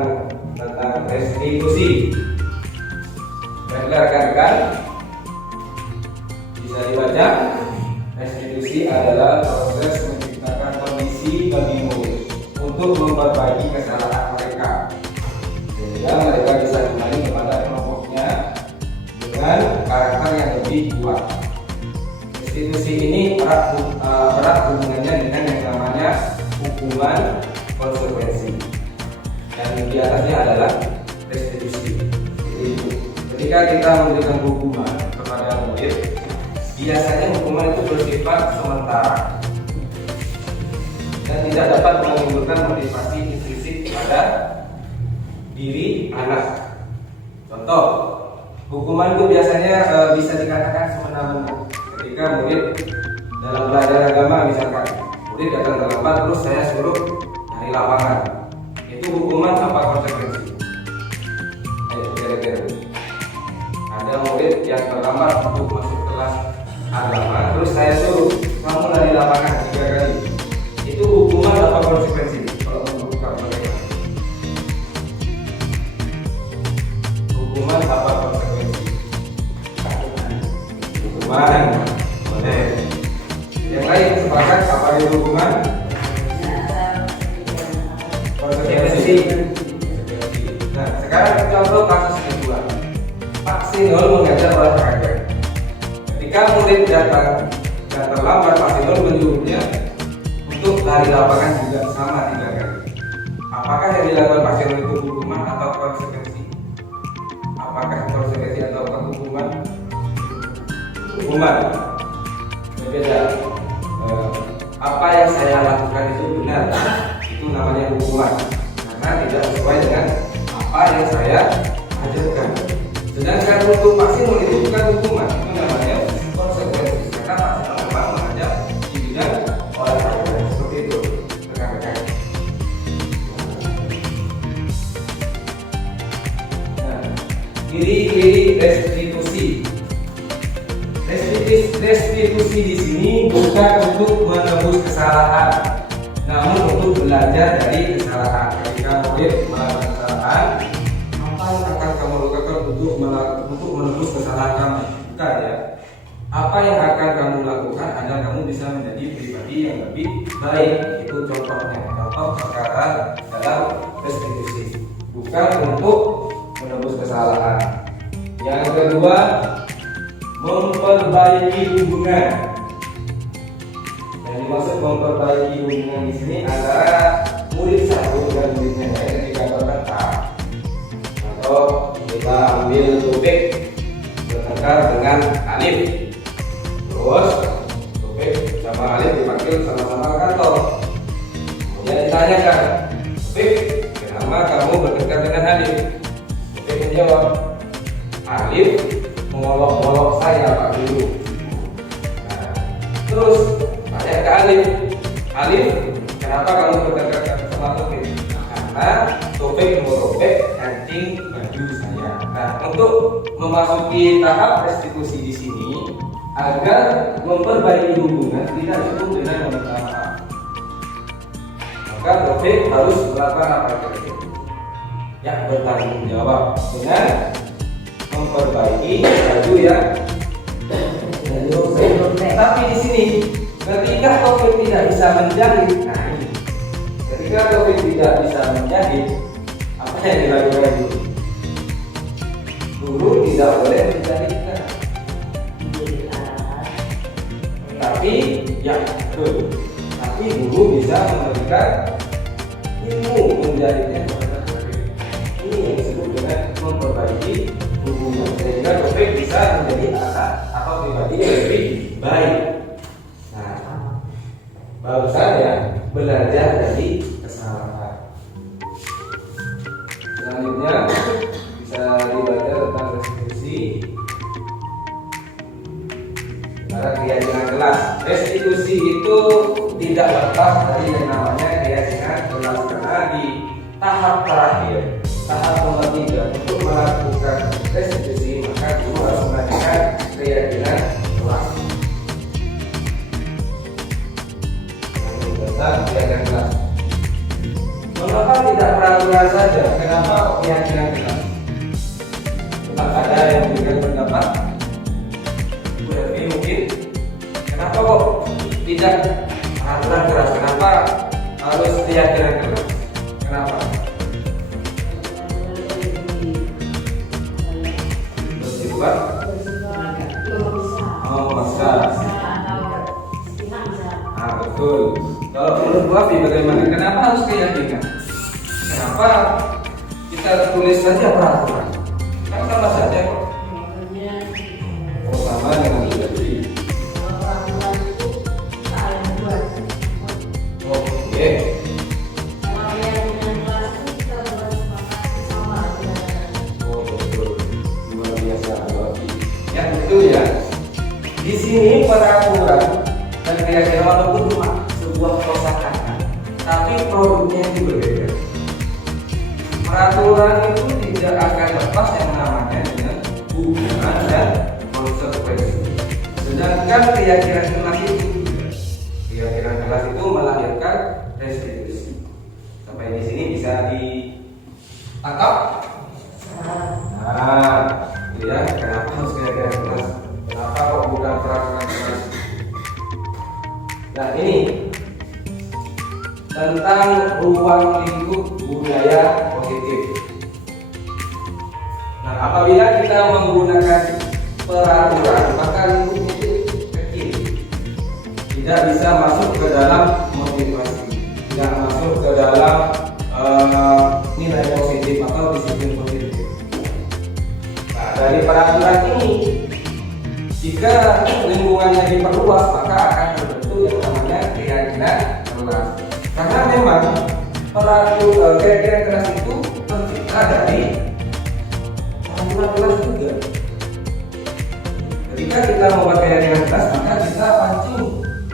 tentang restitusi. Baiklah rekan-rekan, bisa dibaca. Restitusi adalah proses menciptakan kondisi bagi murid untuk memperbaiki kesalahan mereka, sehingga mereka bisa kembali kepada kelompoknya dengan karakter yang lebih kuat. Restitusi ini erat hubungannya dengan yang namanya hukuman konsekuensi, dan di atasnya adalah restitusi. Jadi, ketika kita memberikan hukuman kepada murid, biasanya hukuman itu bersifat sementara dan tidak dapat menimbulkan motivasi intrinsik pada diri anak. Contoh, hukuman itu biasanya bisa dikatakan semena-mena. Ketika murid dalam belajar agama, misalkan murid datang terlambat terus saya suruh cari lapangan, itu hukuman apa konsekuensi? Ayo kira-kira. Ada murid yang terlambat untuk masuk kelas agama, terus saya suruh kamu lari lapangan 3 kali. Itu hukuman apa konsekuensi? Kalau menurut kamu? konsekuensi. Nah, sekarang kita contoh kasus kedua. Pak Sinul mengajar olahraga. Ketika murid datang dan terlambat, Pak Sinul menyuruhnya untuk lari lapangan juga sama 3 kali. Apakah yang dilakukan Pak Sinul itu hukuman atau konsekuensi? Apakah konsekuensi atau hukuman? Hukuman. Berbeda. Apa yang saya lakukan itu benar, itu namanya hukuman karena tidak sesuai dengan apa yang saya ajarkan. Sedangkan untuk Pak Sinul itu bukan hukuman, itu namanya konsekuensi karena Pak Sinul memang mengajar di bidang olahraga seperti itu, rekan-rekan. Nah, ciri-ciri restitusi. Restitusi di sini bukan untuk menebus kesalahan, namun untuk belajar dari kesalahan. Ketika murid melakukan kesalahan, apa yang akan kamu lakukan untuk menebus kesalahan kamu? Bukan ya. Apa yang akan kamu lakukan agar kamu bisa menjadi pribadi yang lebih baik? Itu contohnya. Contoh perkataan dalam restitusi, bukan untuk menebus kesalahan. Yang kedua, memperbaiki hubungan. Yang dimaksud memperbaiki hubungan di sini antara murid satu dan muridnya lain ketika bertengkar. Atau kita ambil topik bertengkar dengan Alif. Terus topik sama Alif dipanggil sama-sama ke kantor. Kemudian ditanyakan, Topik, kenapa kamu bertengkar dengan Alif? Topik menjawab, Alif mengolok-olok saya Pak Guru. Nah, terus tanya ke Alif, kenapa kamu bertengkar sama Topik? Karena Topik merobek kancing baju saya. Nah, untuk memasuki tahap restitusi di sini, agar memperbaiki hubungan tidak cukup dengan meminta maaf, maka Topik harus melakukan apa kira-kira? Ya, bertanggung jawab dengan memperbaiki baju ya. Tapi di sini ketika Topik tidak bisa menjahit, nah ini, ketika Topik tidak bisa menjahit, apa yang dilakukan dulu? Guru tidak boleh menjahitkan. Tapi ya betul. Tapi guru bisa memberikan ilmu menjahitnya kepada Topik. Ini yang disebut dengan memperbaiki hubungan, sehingga Topik bisa menjadi anak atau pribadi yang lebih baik. Nah, barusan ya belajar dari kesalahan. Selanjutnya bisa dibaca tentang restitusi. Cara keyakinan kelas. Restitusi itu tidak lepas dari yang namanya keyakinan kelas, karena di tahap terakhir, tahap nomor 3 untuk melakukan restitusi, maka guru harus melakukan keyakinan kelas. Tentang keyakinan kelas. Mengapa tidak peraturan saja? Kenapa keyakinan kelas? Tetap ada yang memberikan pendapat. Berarti mungkin kenapa kok tidak peraturan keras? Kenapa harus keyakinan keras? Kenapa? Bersifat memaksa. Ah, betul. Kalau menurut Bu Afi bagaimana? Kenapa harus keyakinan? Kenapa kita tulis saja peraturan? Kan sama saja kok. Sama dengan jadi. Oke. Oh betul, luar biasa Bapak. Ya betul ya. Di sini peraturan dan keyakinan walaupun cuma sebuah kosakata, tapi produknya itu berbeda. Peraturan itu tidak akan lepas yang namanya dengan hubungan dan konsekuensi. Sedangkan keyakinan kelas itu tidak. Keyakinan kelas itu melahirkan restitusi. Sampai di sini bisa ditangkap. Nah, ya kenapa harus keyakinan kelas? Kenapa kok bukan peraturan kelas? Nah ini tentang ruang lingkup guru. nilai positif. Nah, apabila kita menggunakan peraturan, maka lingkupnya itu kecil, tidak bisa masuk ke dalam motivasi, tidak masuk ke dalam nilai positif atau disiplin positif. Nah, dari peraturan ini, jika lingkungannya diperluas, maka akan terbentuk yang namanya keyakinan kelas. Karena memang keyakinan kelas itu tercipta dari peraturan kelas juga. Ketika kita membuat keyakinan kelas, maka kita pancing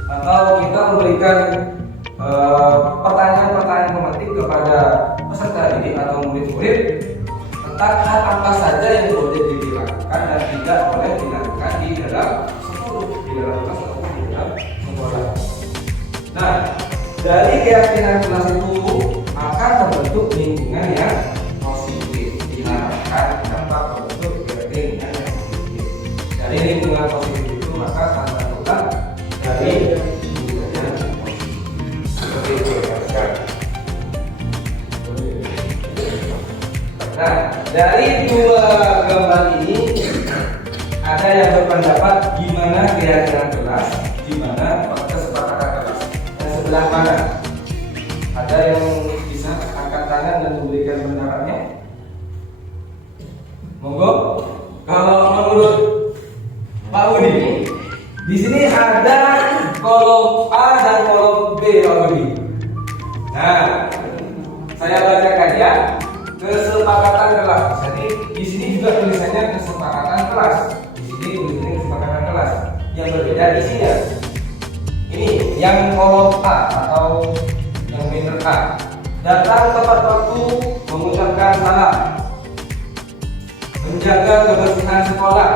atau kita memberikan pertanyaan-pertanyaan pemantik kepada peserta didik atau murid-murid tentang hal apa saja yang boleh dilakukan dan tidak boleh dilakukan di dalam kelas ataupun di dalam sekolah. Nah, dari keyakinan kelas itu akan membentuk lingkungan yang positif. Diharapkan dapat membentuk keyakinan yang positif. Dari lingkungan positif itu maka akan menentukan dari lingkungan yang positif. Seperti itu ya. Nah, dari dua gambar ini ada yang berpendapat gimana keyakinan kelas, gimana kesepakatan kelas. Dan sebelah mana? Ada yang bisa angkat tangan dan memberikan pendapatnya? Monggo. Kalau menurut Pak Budi, di sini ada kolom A dan kolom B, Pak Budi. Nah, saya bacakan ya. Kesepakatan kelas. Jadi di sini juga tulisannya kesepakatan kelas. Di sini tulisannya kesepakatan kelas. Yang berbeda isinya. Ini yang kolom A atau yang banner A. Datang tepat waktu, mengucapkan salam, menjaga kebersihan sekolah.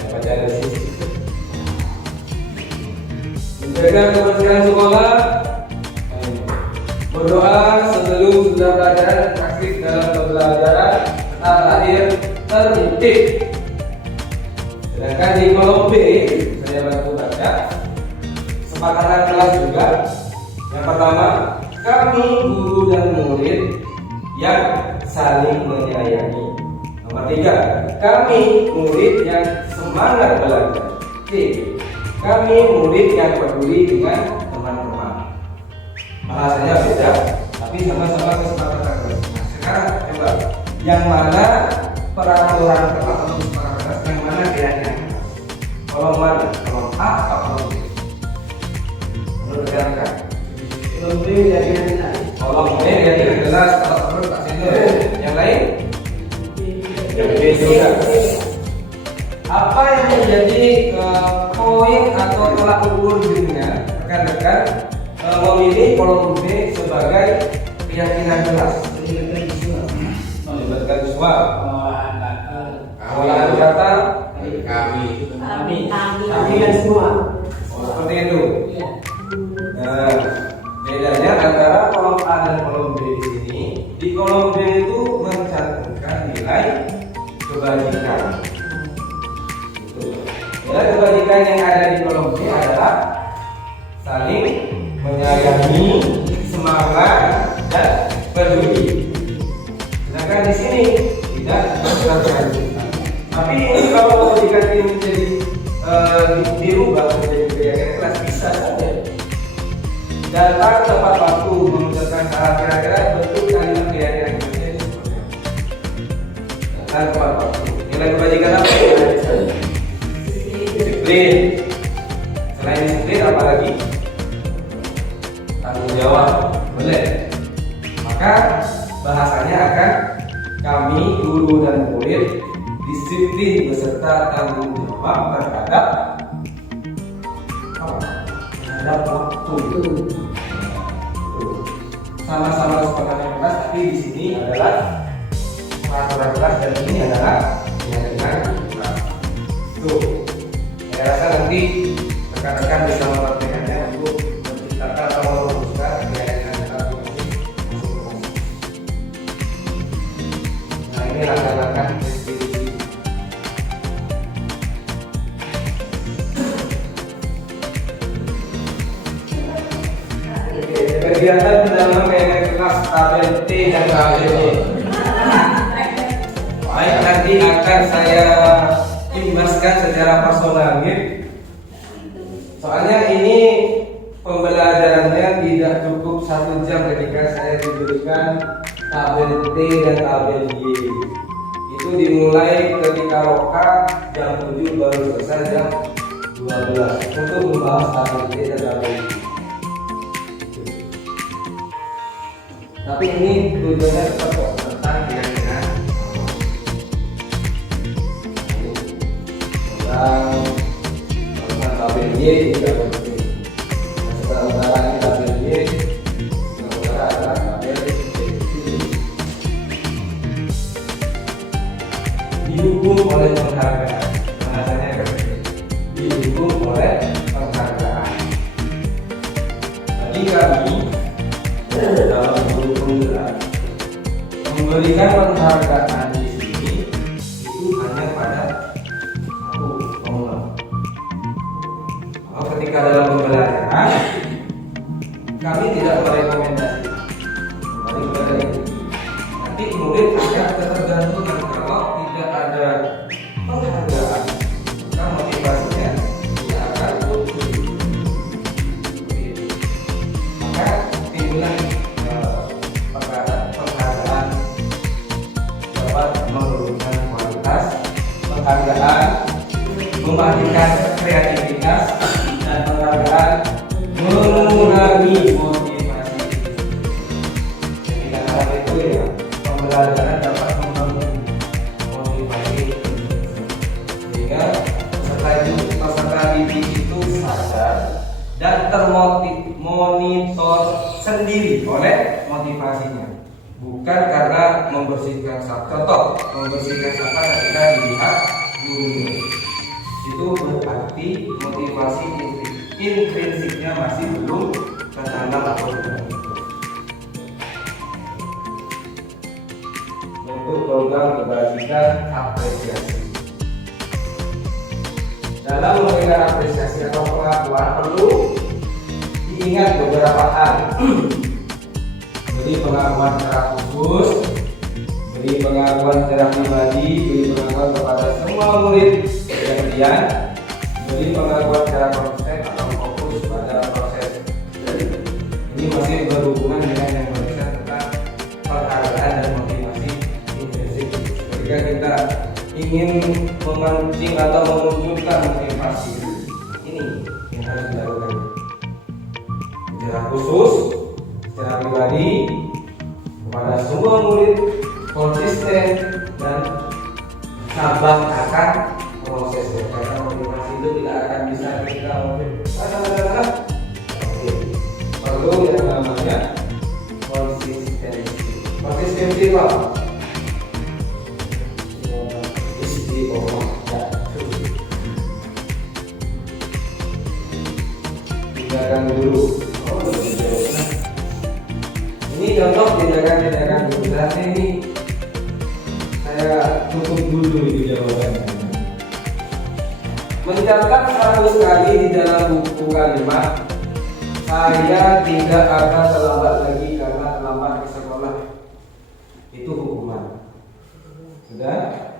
Saya baca dari sini. Menjaga kebersihan sekolah. Berdoa sebelum sudah belajar, aktif dalam pembelajaran, lahir terdidik. Sedangkan di kolom B, saya bantu baca kesepakatan kelas juga. Yang pertama, kami guru dan murid yang saling menyayangi. Nomor 3, kami murid yang semangat belajar. C, kami murid yang peduli dengan teman-teman. Bahasanya beda, tapi sama-sama kesepakatan kelas. Nah, sekarang coba yang mana peraturan kelas atau kesepakatan kelas, yang mana keyakinan kelas? Kolom mana? Kolom A atau kolom B? Menurut rekan-rekan? Kolom B keyakinan kelas. Kolom B keyakinan kelas. Kalau menurut Pak Sendo, yang lain? B juga. Apa yang menjadi poin atau tolak ukur dirinya rekan-rekan memilih kolom B sebagai keyakinan kelas? Melibatkan semua. Olahan kata kami dan semua. Seperti itu. Nah, bedanya antara kolom A dan kolom B di sini. Di kolom B itu mencantumkan nilai kebajikan. Nilai kebajikan yang ada di kolom B adalah saling menyayangi, semangat, dan peduli. Sedangkan di sini tidak tercantum. Tapi ini kalau kebajikan ini menjadi dirubah menjadi keyakinan kelas, bisa saja. Datang tepat waktu, mengucapkan salam, kira-kira bentuk kalimat keyakinan kelasnya itu seperti apa? Datang tepat waktu. Nilai kebajikan apa yang ada di sana? Disiplin. Selain disiplin apa lagi? Tanggung jawab, boleh. Maka bahasanya akan kami guru dan murid disiplin beserta tanggung jawab terhadap waktu. Sama-sama kesepakatan kelas, tapi di sini adalah peraturan kelas dan ini adalah keyakinan kelas. Tuh, saya rasa nanti rekan-rekan bisa mempraktekannya untuk menciptakan atau merumuskan keyakinan kelas masing-masing. Nah, ini langkah-langkah definisi. Kegiatan dalam keyakinan kelas tabel T dan tabel Y. Baik, nanti akan saya imbaskan secara personal ya. Soalnya ini pembelajarannya tidak cukup 1 jam ketika saya diberikan tabel T dan tabel Y. Itu dimulai ketika roka jam 7 baru selesai jam 12 untuk membahas tabel T dan tabel Y. Tapi ini tujuannya tetap kok tentang kira-kira tentang tabel Y juga penting. Sementara ini tabel Y, sementara adalah tabel T. Didukung oleh penghargaan, bahasanya seperti didukung oleh penghargaan. Jadi kami dalam guru penggerak memberikan penghargaan di sini itu hanya pada satu orang. Ketika dalam pembelajaran kami tidak merekomendasikan kembali kepada itu. Nanti murid akan ketergantungan kalau tidak ada penghargaan maka motivasinya tidak akan tumbuh. Maka timbulan penghargaan dapat menurunkan kualitas, penghargaan mematikan kreativitas, dan penghargaan mengurangi motivasi. Jadi kata itu ya, pembelajaran dapat membangun motivasi sehingga peserta didik itu sadar dan termonitor sendiri oleh motivasinya, bukan karena membersihkan contoh membersihkan sampah ketika dilihat gurunya. Itu berarti motivasi intrinsiknya masih belum tertanam atau tidak. Bentuk program kebajikan apresiasi. Dalam memberikan apresiasi atau pengakuan perlu diingat beberapa hal. Beri pengakuan secara khusus, beri pengakuan secara pribadi, beri pengakuan kepada semua murid kemudian beri pengakuan secara konsisten atau fokus pada proses. Ini masih berhubungan dengan yang berkaitan tentang penghargaan dan motivasi intrinsik. Ketika kita ingin memancing atau memunculkan motivasi, ini yang harus dilakukan secara khusus, secara pribadi kepada semua murid, konsisten dan sabar akan prosesnya, karena motivasi itu tidak akan bisa kita perlu yang namanya konsistensi. Konsistensi apa? Istiqomah. Tindakan dulu. Ini contoh tindakan dulu. Saat ini saya cukup dulu itu jawabannya. Mencatat 100 kali di dalam buku kalimat, saya tidak akan terlambat lagi karena terlambat ke sekolah. Itu hukuman. Sudah?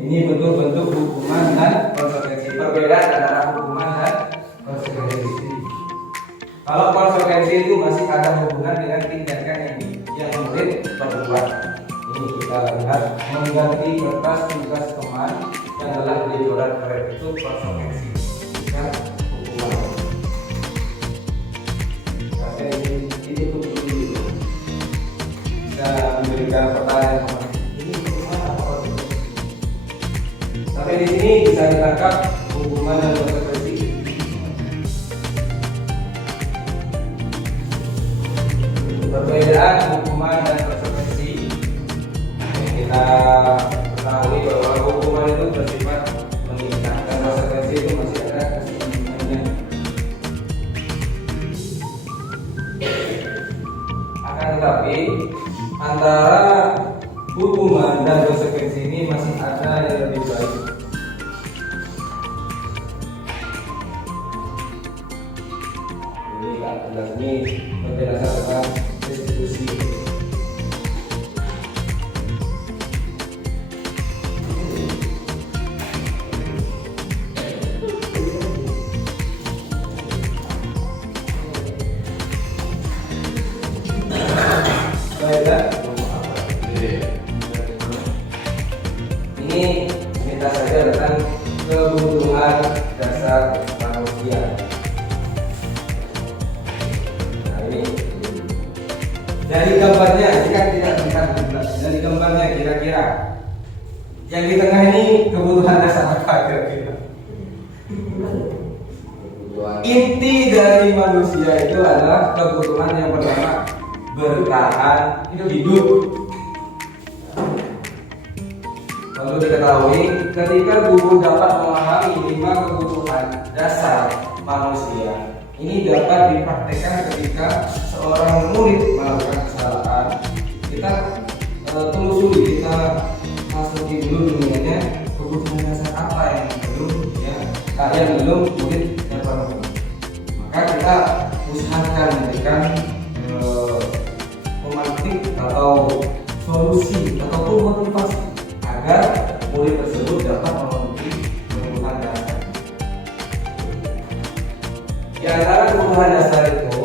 Ini bentuk-bentuk hukuman dan konsekuensi. Perbedaan antara hukuman dan konsekuensi. Kalau konsekuensi itu masih ada hubungan dengan tindakan yang murid perbuat. Ini kita lihat mengganti kertas tugas teman yang telah dicoret keren, itu konsekuensi, bukan hukuman. Saya ini dulu bisa memberikan pertanyaan ini hukuman apa? Sampai di sini bisa ditangkap hukuman dan konsekuensi. Perbedaan hukuman dan konsekuensi. Kita ketahui bahwa hukuman itu bersifat mengikat dan konsekuensi itu masih ada kesimpulannya. Akan tetapi antara hukuman dan konsekuensi ini masih ada yang lebih baik. Ini penjelasan tentang restitusi. dan ini kita saja tentang kebutuhan dasar manusia. Nah ini dari gambarnya, jika tidak terlihat dari gambarnya kira-kira yang di tengah ini kebutuhan dasar apa kira-kira? Inti dari manusia itu adalah kebutuhan yang pertama bertahan hidup. Perlu diketahui ketika guru dapat memahami 5 kebutuhan dasar manusia, ini dapat dipraktekkan ketika seorang murid melakukan kesalahan. Kita telusuri, kita masuki dulu dunianya kebutuhan dasar apa yang belum murid dapat. Maka kita usahakan memberikan pemantik atau solusi ataupun motivasi agar murid tersebut dapat memenuhi kebutuhan dasar. Di antara kebutuhan dasar itu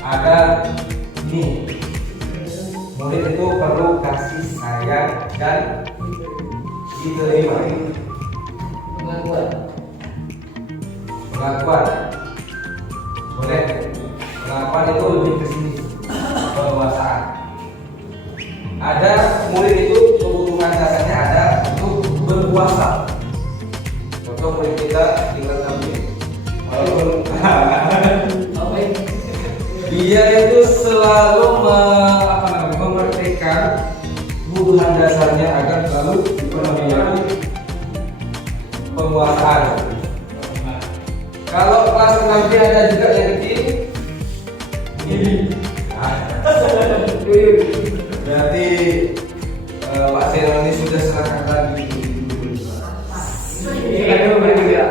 ada ini, murid itu perlu kasih sayang dan diterima. Pengakuan boleh, pengakuan itu lebih ke sini, penguasaan. Ada murid itu kebutuhan dasarnya ada untuk berpuasa. Contoh murid kita di kelas 6, walaupun dia itu selalu memperhatikan kebutuhan dasarnya agar selalu dipenuhi penguasaan. Kalau kelas nanti ada juga yang kecil ini. Berarti Pak Seno ini sudah serahkan lagi.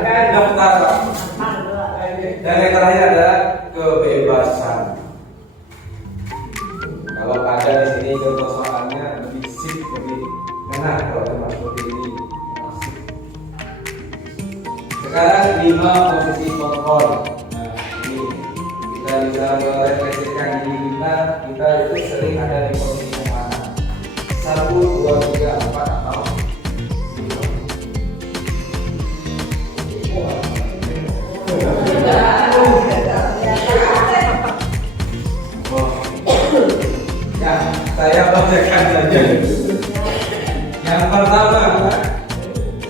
Kan daftar Pak. Dan yang terakhir ada kebebasan. Kalau ada di sini contoh soalnya lebih sip, lebih enak kalau tempat seperti ini. Sekarang 5 posisi kontrol. Nah, ini kita bisa merefleksikan diri kita itu sering ada di posisi yang mana? 1, 2, 3, 4 atau 5. Ya, saya bacakan saja. Yang pertama,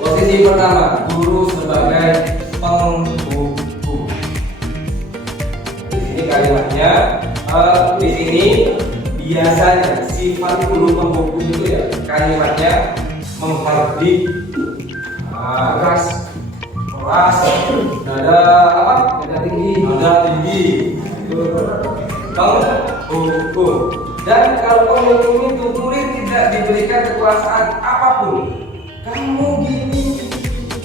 posisi pertama, guru sebagai penghubung. Di sini kalimatnya, di sini biasanya sifat guru penghubung itu ya kalimatnya menghardik, keras, nada apa? Nada tinggi, penghubung. Dan kalau penghubung itu murid tidak diberikan kekuasaan apapun, kamu gini,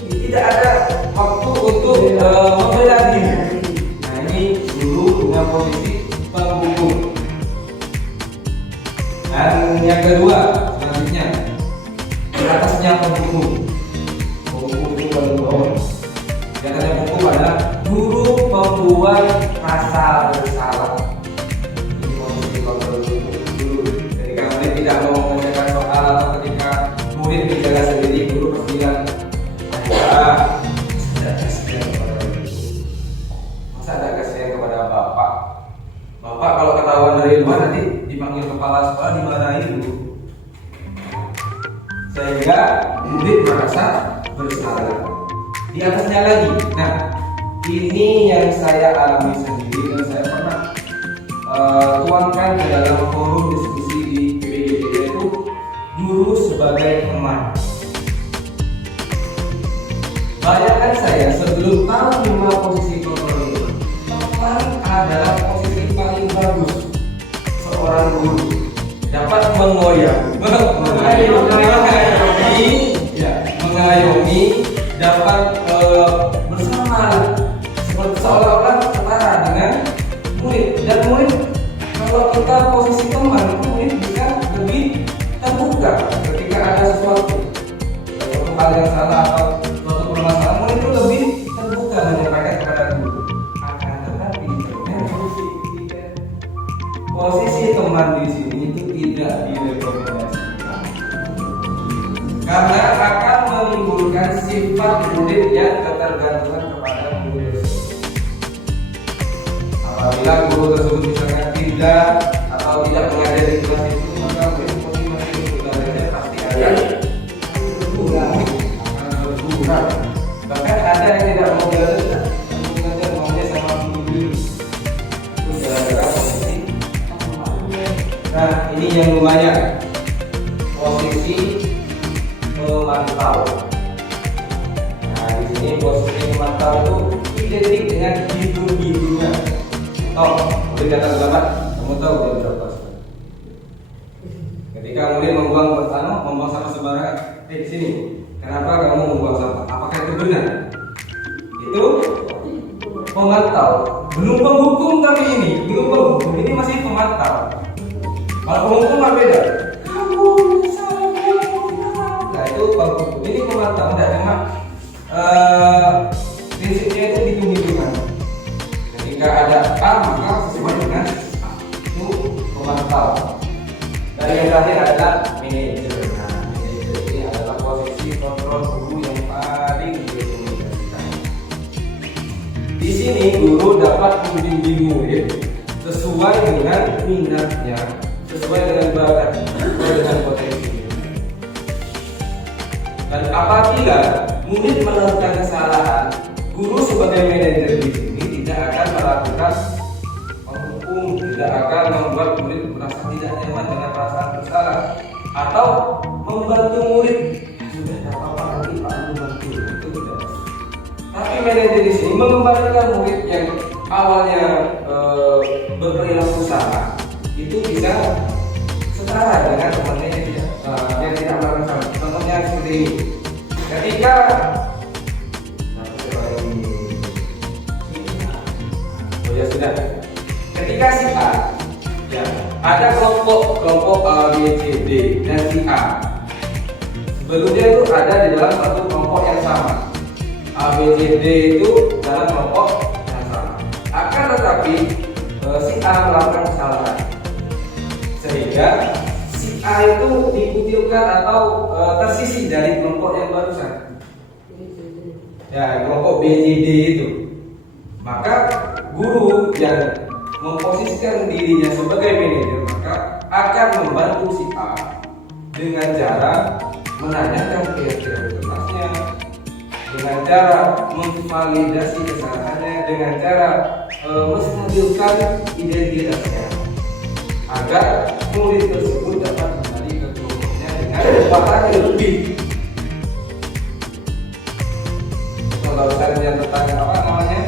tidak ada waktu untuk membela diri. Nah ini guru dengan posisi penghubung. Dan yang kedua, selanjutnya di atasnya penghubung. Penghubung itu paling bawah. Di atasnya penghubung adalah guru pembuat rasa bersalah. Ini posisi penghubung dulu. Ketika murid tidak mau mengerjakan soal atau ketika murid bicara sendiri, guru pasti bilang, masa ada kasihan kepada bapak? Bapak kalau ketahuan dari luar nanti dipanggil kepala sekolah, dimarahin dulu. Sehingga murid merasa bersalah. Di atasnya lagi, nah ini yang saya alami sendiri dan saya pernah tuangkan ke dalam forum diskusi di PBB, yaitu guru sebagai teman. Bayangkan saya sebelum tahu 5 posisi kontrol itu, teman adalah posisi paling bagus seorang guru, dapat mengayomi, dapat bersama, seperti seolah-olah setara dengan murid. Dan murid, kalau kita posisi teman, murid bisa lebih terbuka ketika ada sesuatu hal yang salah atau suatu permasalahan, murid itu lebih terbuka menyampaikan kepada guru. Akan tetapi posisi teman teman di sini itu tidak direkomendasikan karena akan menimbulkan sifat murid yang ketergantungan kepada guru tersebut. Apabila guru tersebut misalnya tidak atau tidak mengajar di kelas itu, maka murid motivasi untuk belajarnya pasti akan berkurang. Bahkan ada yang tidak mau belajar, maunya sama guru. Itu gara-gara posisi. Nah, ini yang lumayan, posisi memantau. Nah, di sini posisi memantau itu identik dengan hitung-hitungnya. Murid datang terlambat, kamu tahu dia berapa? Ketika murid membuang sampah sembarangan, sini, kenapa kamu membuang sampah? Apakah itu benar? Itu pemantau, belum penghukum tapi belum penghukum, ini masih pemantau. Kalau penghukum beda. Kamu salah. Nah itu penghukum, ini pemantau, tidak cuma prinsipnya itu hitung-hitungan. Ketika ada A maka sesuai dengan A, itu pemantau. Dan yang terakhir adalah manajer. Nah, manajer ini adalah posisi kontrol guru yang paling direkomendasikan. Di sini guru dapat membimbing murid sesuai dengan minatnya, sesuai dengan bakat, sesuai dengan potensi. Dan apabila murid melakukan kesalahan, guru sebagai manajer di sini tidak akan melakukan menghukum, tidak akan membuat murid merasa tidak nyaman dengan perasaan bersalah atau membantu murid. Sudah tidak apa-apa nanti Pak Guru bantu, itu tidak. Tapi manajer di sini mengembalikan murid yang awalnya berperilaku salah itu bisa setara dengan temannya yang tidak melakukan salah. Contohnya seperti ini. Ketika sudah. Ketika si A, ya, ada kelompok A, B, C, D dan si A. Sebelumnya itu ada di dalam satu kelompok yang sama. A, B, C, D itu dalam kelompok yang sama. Akan tetapi si A melakukan kesalahan, sehingga si A itu dikucilkan atau tersisih dari kelompok yang barusan. Ya, kelompok B, C, D itu. Maka guru yang memposisikan dirinya sebagai manajer maka akan membantu si A dengan cara menanyakan keyakinannya, dengan cara memvalidasi kesalahannya, dengan cara menstabilkan identitasnya agar murid tersebut dapat kembali ke kelompoknya dengan kekuatan yang lebih. Kalau misalnya tentang apa namanya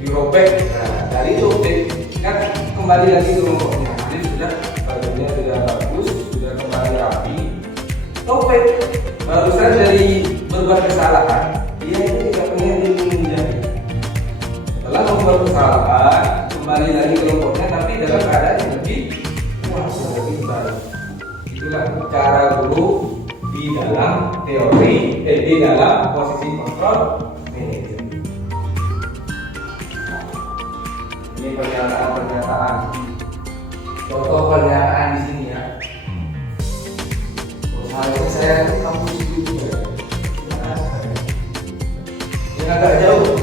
dirobek, nah dari robek kan kembali lagi ke kelompoknya. Jadi sudah badannya sudah bagus, sudah kembali rapi. Topik barusan dari berbuat kesalahan, dia itu tidak punya ilmu. Setelah membuat kesalahan, kembali lagi ke kelompoknya, tapi dalam keadaan yang lebih kuat, lebih baik. Itulah cara guru di dalam teori, di dalam posisi kontrol manajer. Ini pernyataan. Contoh pernyataan di sini ya. Misalnya saya ke kampus juga. Yang agak jauh.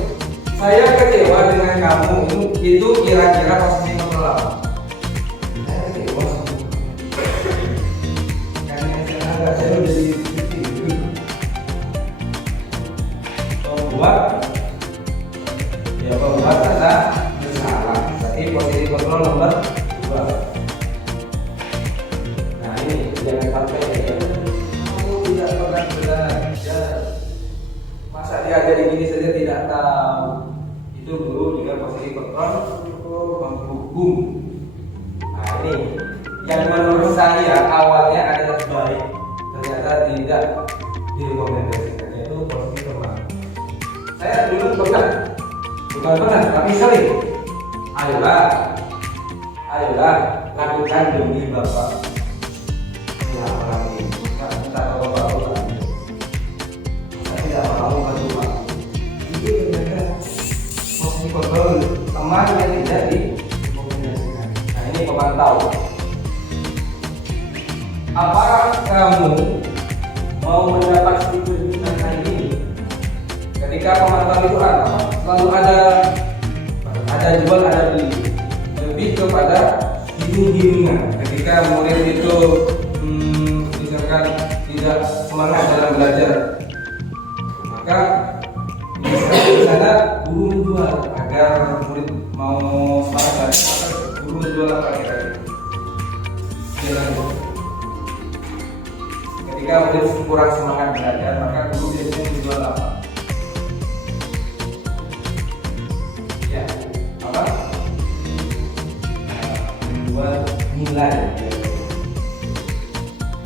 Saya kecewa dengan kamu. Itu kira-kira posisi kontrol apa? Saya kecewa sama kamu. Karena saya agak jauh dari itu. Pembuat rasa bersalah. Berarti posisi kontrol nomor 2. Nah ini jangan sampai ya. Kamu tidak pernah belajar. Masa diajari gini saja tidak tahu. Itu guru dengan posisi kontrol menghukum. Nah ini yang menurut saya awalnya adalah baik, ternyata tidak direkomendasikan, yaitu posisi teman. Saya dulu pernah, bukan pernah, tapi sering. Ayolah, lakukan demi Bapak. Ya, lagi, kita tahu Bapak. Saya tidak mau bantu Pak. Itu ternyata posisi kontrol teman yang tidak direkomendasikan. Nah ini pemantau. apakah kamu mau mendapat stimulan ini? Ketika pemantau itu selalu ada jual ada beli, lebih kepada giring-giringan. Ketika murid itu misalkan tidak semangat dalam belajar, maka di sana guru menjual agar murid mau semangat, maka guru menjual apa kira-kira? Ketika murid kurang semangat belajar, maka guru biasanya menjual apa? Ya, apa? Menjual nilai.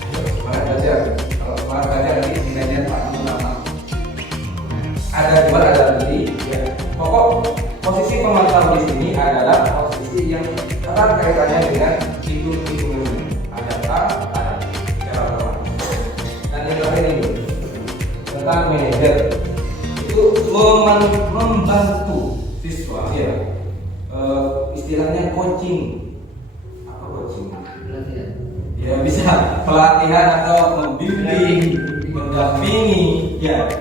Semangat belajar. Kalau semangat belajar nanti nilainya lama. Ada jual ada beli. Ya. Pokok posisi pemantau di sini adalah posisi yang erat kaitannya dengan hitung-hitungan. Ada A, ada cara otomatis. Dan yang terakhir ini tentang manajer itu membantu siswa, ya. Istilahnya coaching. Apa coaching? Ya bisa pelatihan atau membimbing, mendampingi, ya.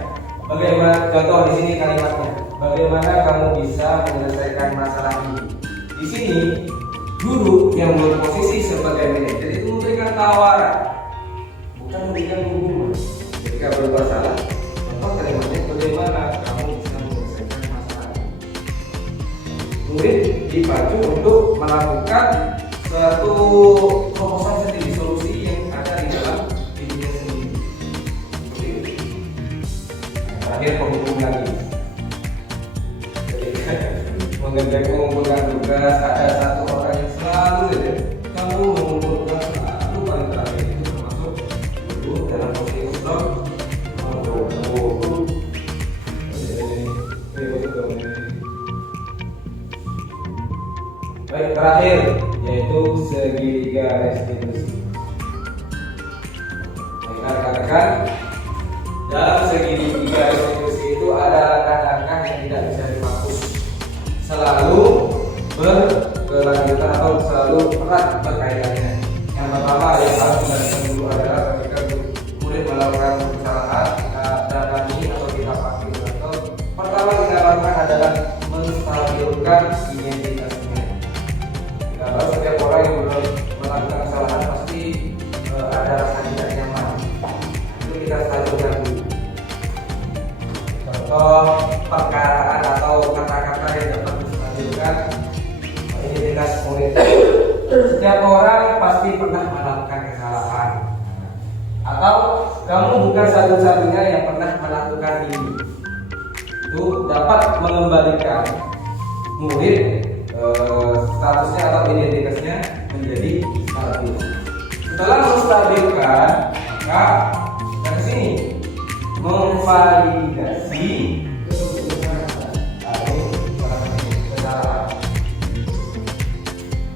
Bagaimana contoh di sini kalimatnya? Bagaimana kamu bisa menyelesaikan masalah ini? Di sini guru yang berposisi sebagai manajer itu memberikan tawaran, bukan memberikan hukuman. Ketika berbuat salah, contoh kalimatnya bagaimana kamu bisa menyelesaikan masalah ini? Murid dipacu untuk melakukan suatu proposal sendiri, solusi yang ada di dalam dirinya sendiri. Terakhir penghubung lagi. Ketika mengumpulkan tugas, ada satu orang yang selalu saja kamu mengumpulkan selalu paling terakhir itu termasuk guru dalam posisi stop. Baik, terakhir yaitu segitiga restitusi. Rekan-rekan, dalam segitiga restitusi itu ada langkah-langkah yang tidak bisa dihapus, selalu berkelanjutan atau selalu erat berkaitannya. Yang pertama yang harus dilakukan dulu adalah ketika murid melakukan kesalahan, kita dalami atau kita pakai atau pertama kita lakukan adalah menstabilkan identitasnya. Kita tahu setiap orang yang melakukan kesalahan pasti ada rasa tidak nyaman. Itu kita stabilkan dulu. Contoh perkataan atau kata-kata yang dapat menstabilkan identitas murid. Setiap orang pasti pernah melakukan kesalahan. Atau kamu bukan satu-satunya yang pernah melakukan ini. Itu dapat mengembalikan murid statusnya atau identitasnya menjadi stabil. Setelah menstabilkan, maka dari sini memvalidasi kesalahan.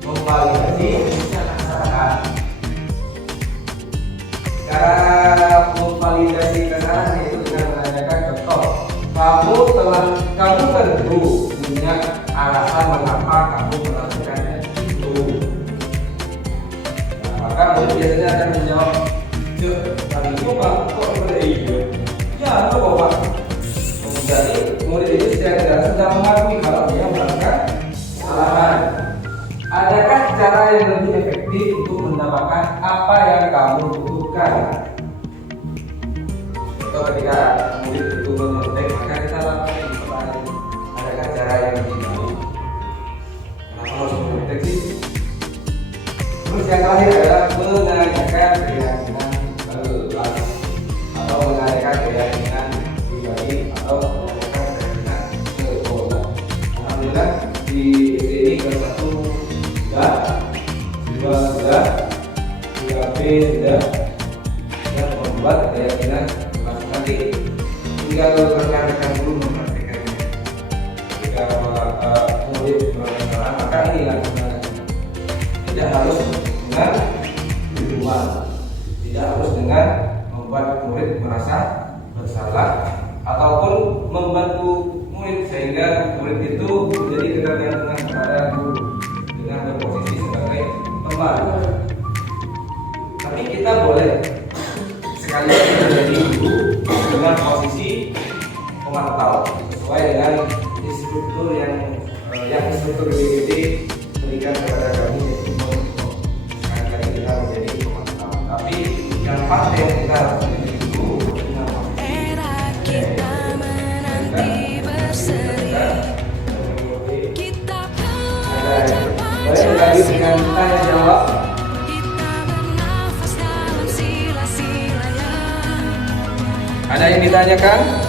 Memvalidasi kesalahan. Cara memvalidasi kesalahan itu dengan menanyakan contoh. Kamu tentu punya alasan mengapa kamu melakukannya itu. Nah, maka murid biasanya akan menjawab, tadi itu Pak, kok seperti itu? Ya, itu Pak. Jadi murid itu secara tidak sudah mengakui kalau dia melakukan kesalahan. Adakah cara yang lebih efektif untuk mendapatkan apa yang kamu butuhkan? Contoh ketika murid itu menyontek, maka kita lakukan pertanyaan, adakah cara yang lebih baik? Kenapa harus menyontek sih? Terus yang terakhir adalah menanyakan keyakinan kelas atau menanyakan keyakinan pribadi atau menanyakan keyakinan sekolah. Alhamdulillah di sini kelas 1 sudah, 2 sudah, 3B sudah, dan membuat keyakinan nanti tinggal rekan-rekan dulu mempraktekannya. Jika murid bermasalah, maka inilah tidak harus dengan hukuman, tidak harus dengan membuat murid merasa bersalah ataupun membantu murid sehingga murid itu menjadi ketergantungan kepada guru dengan berposisi sebagai teman. Tapi kita boleh memantau sesuai dengan instruktur yang instruktur BPD berikan kepada kami, yaitu sekali kita menjadi pemantau. Tapi yang pasti yang kita harus menjadi dulu Era kita menanti berseri, kita belajar lagi dengan tanya jawab. kita bernafas dalam sila-silanya. Ada yang ditanyakan?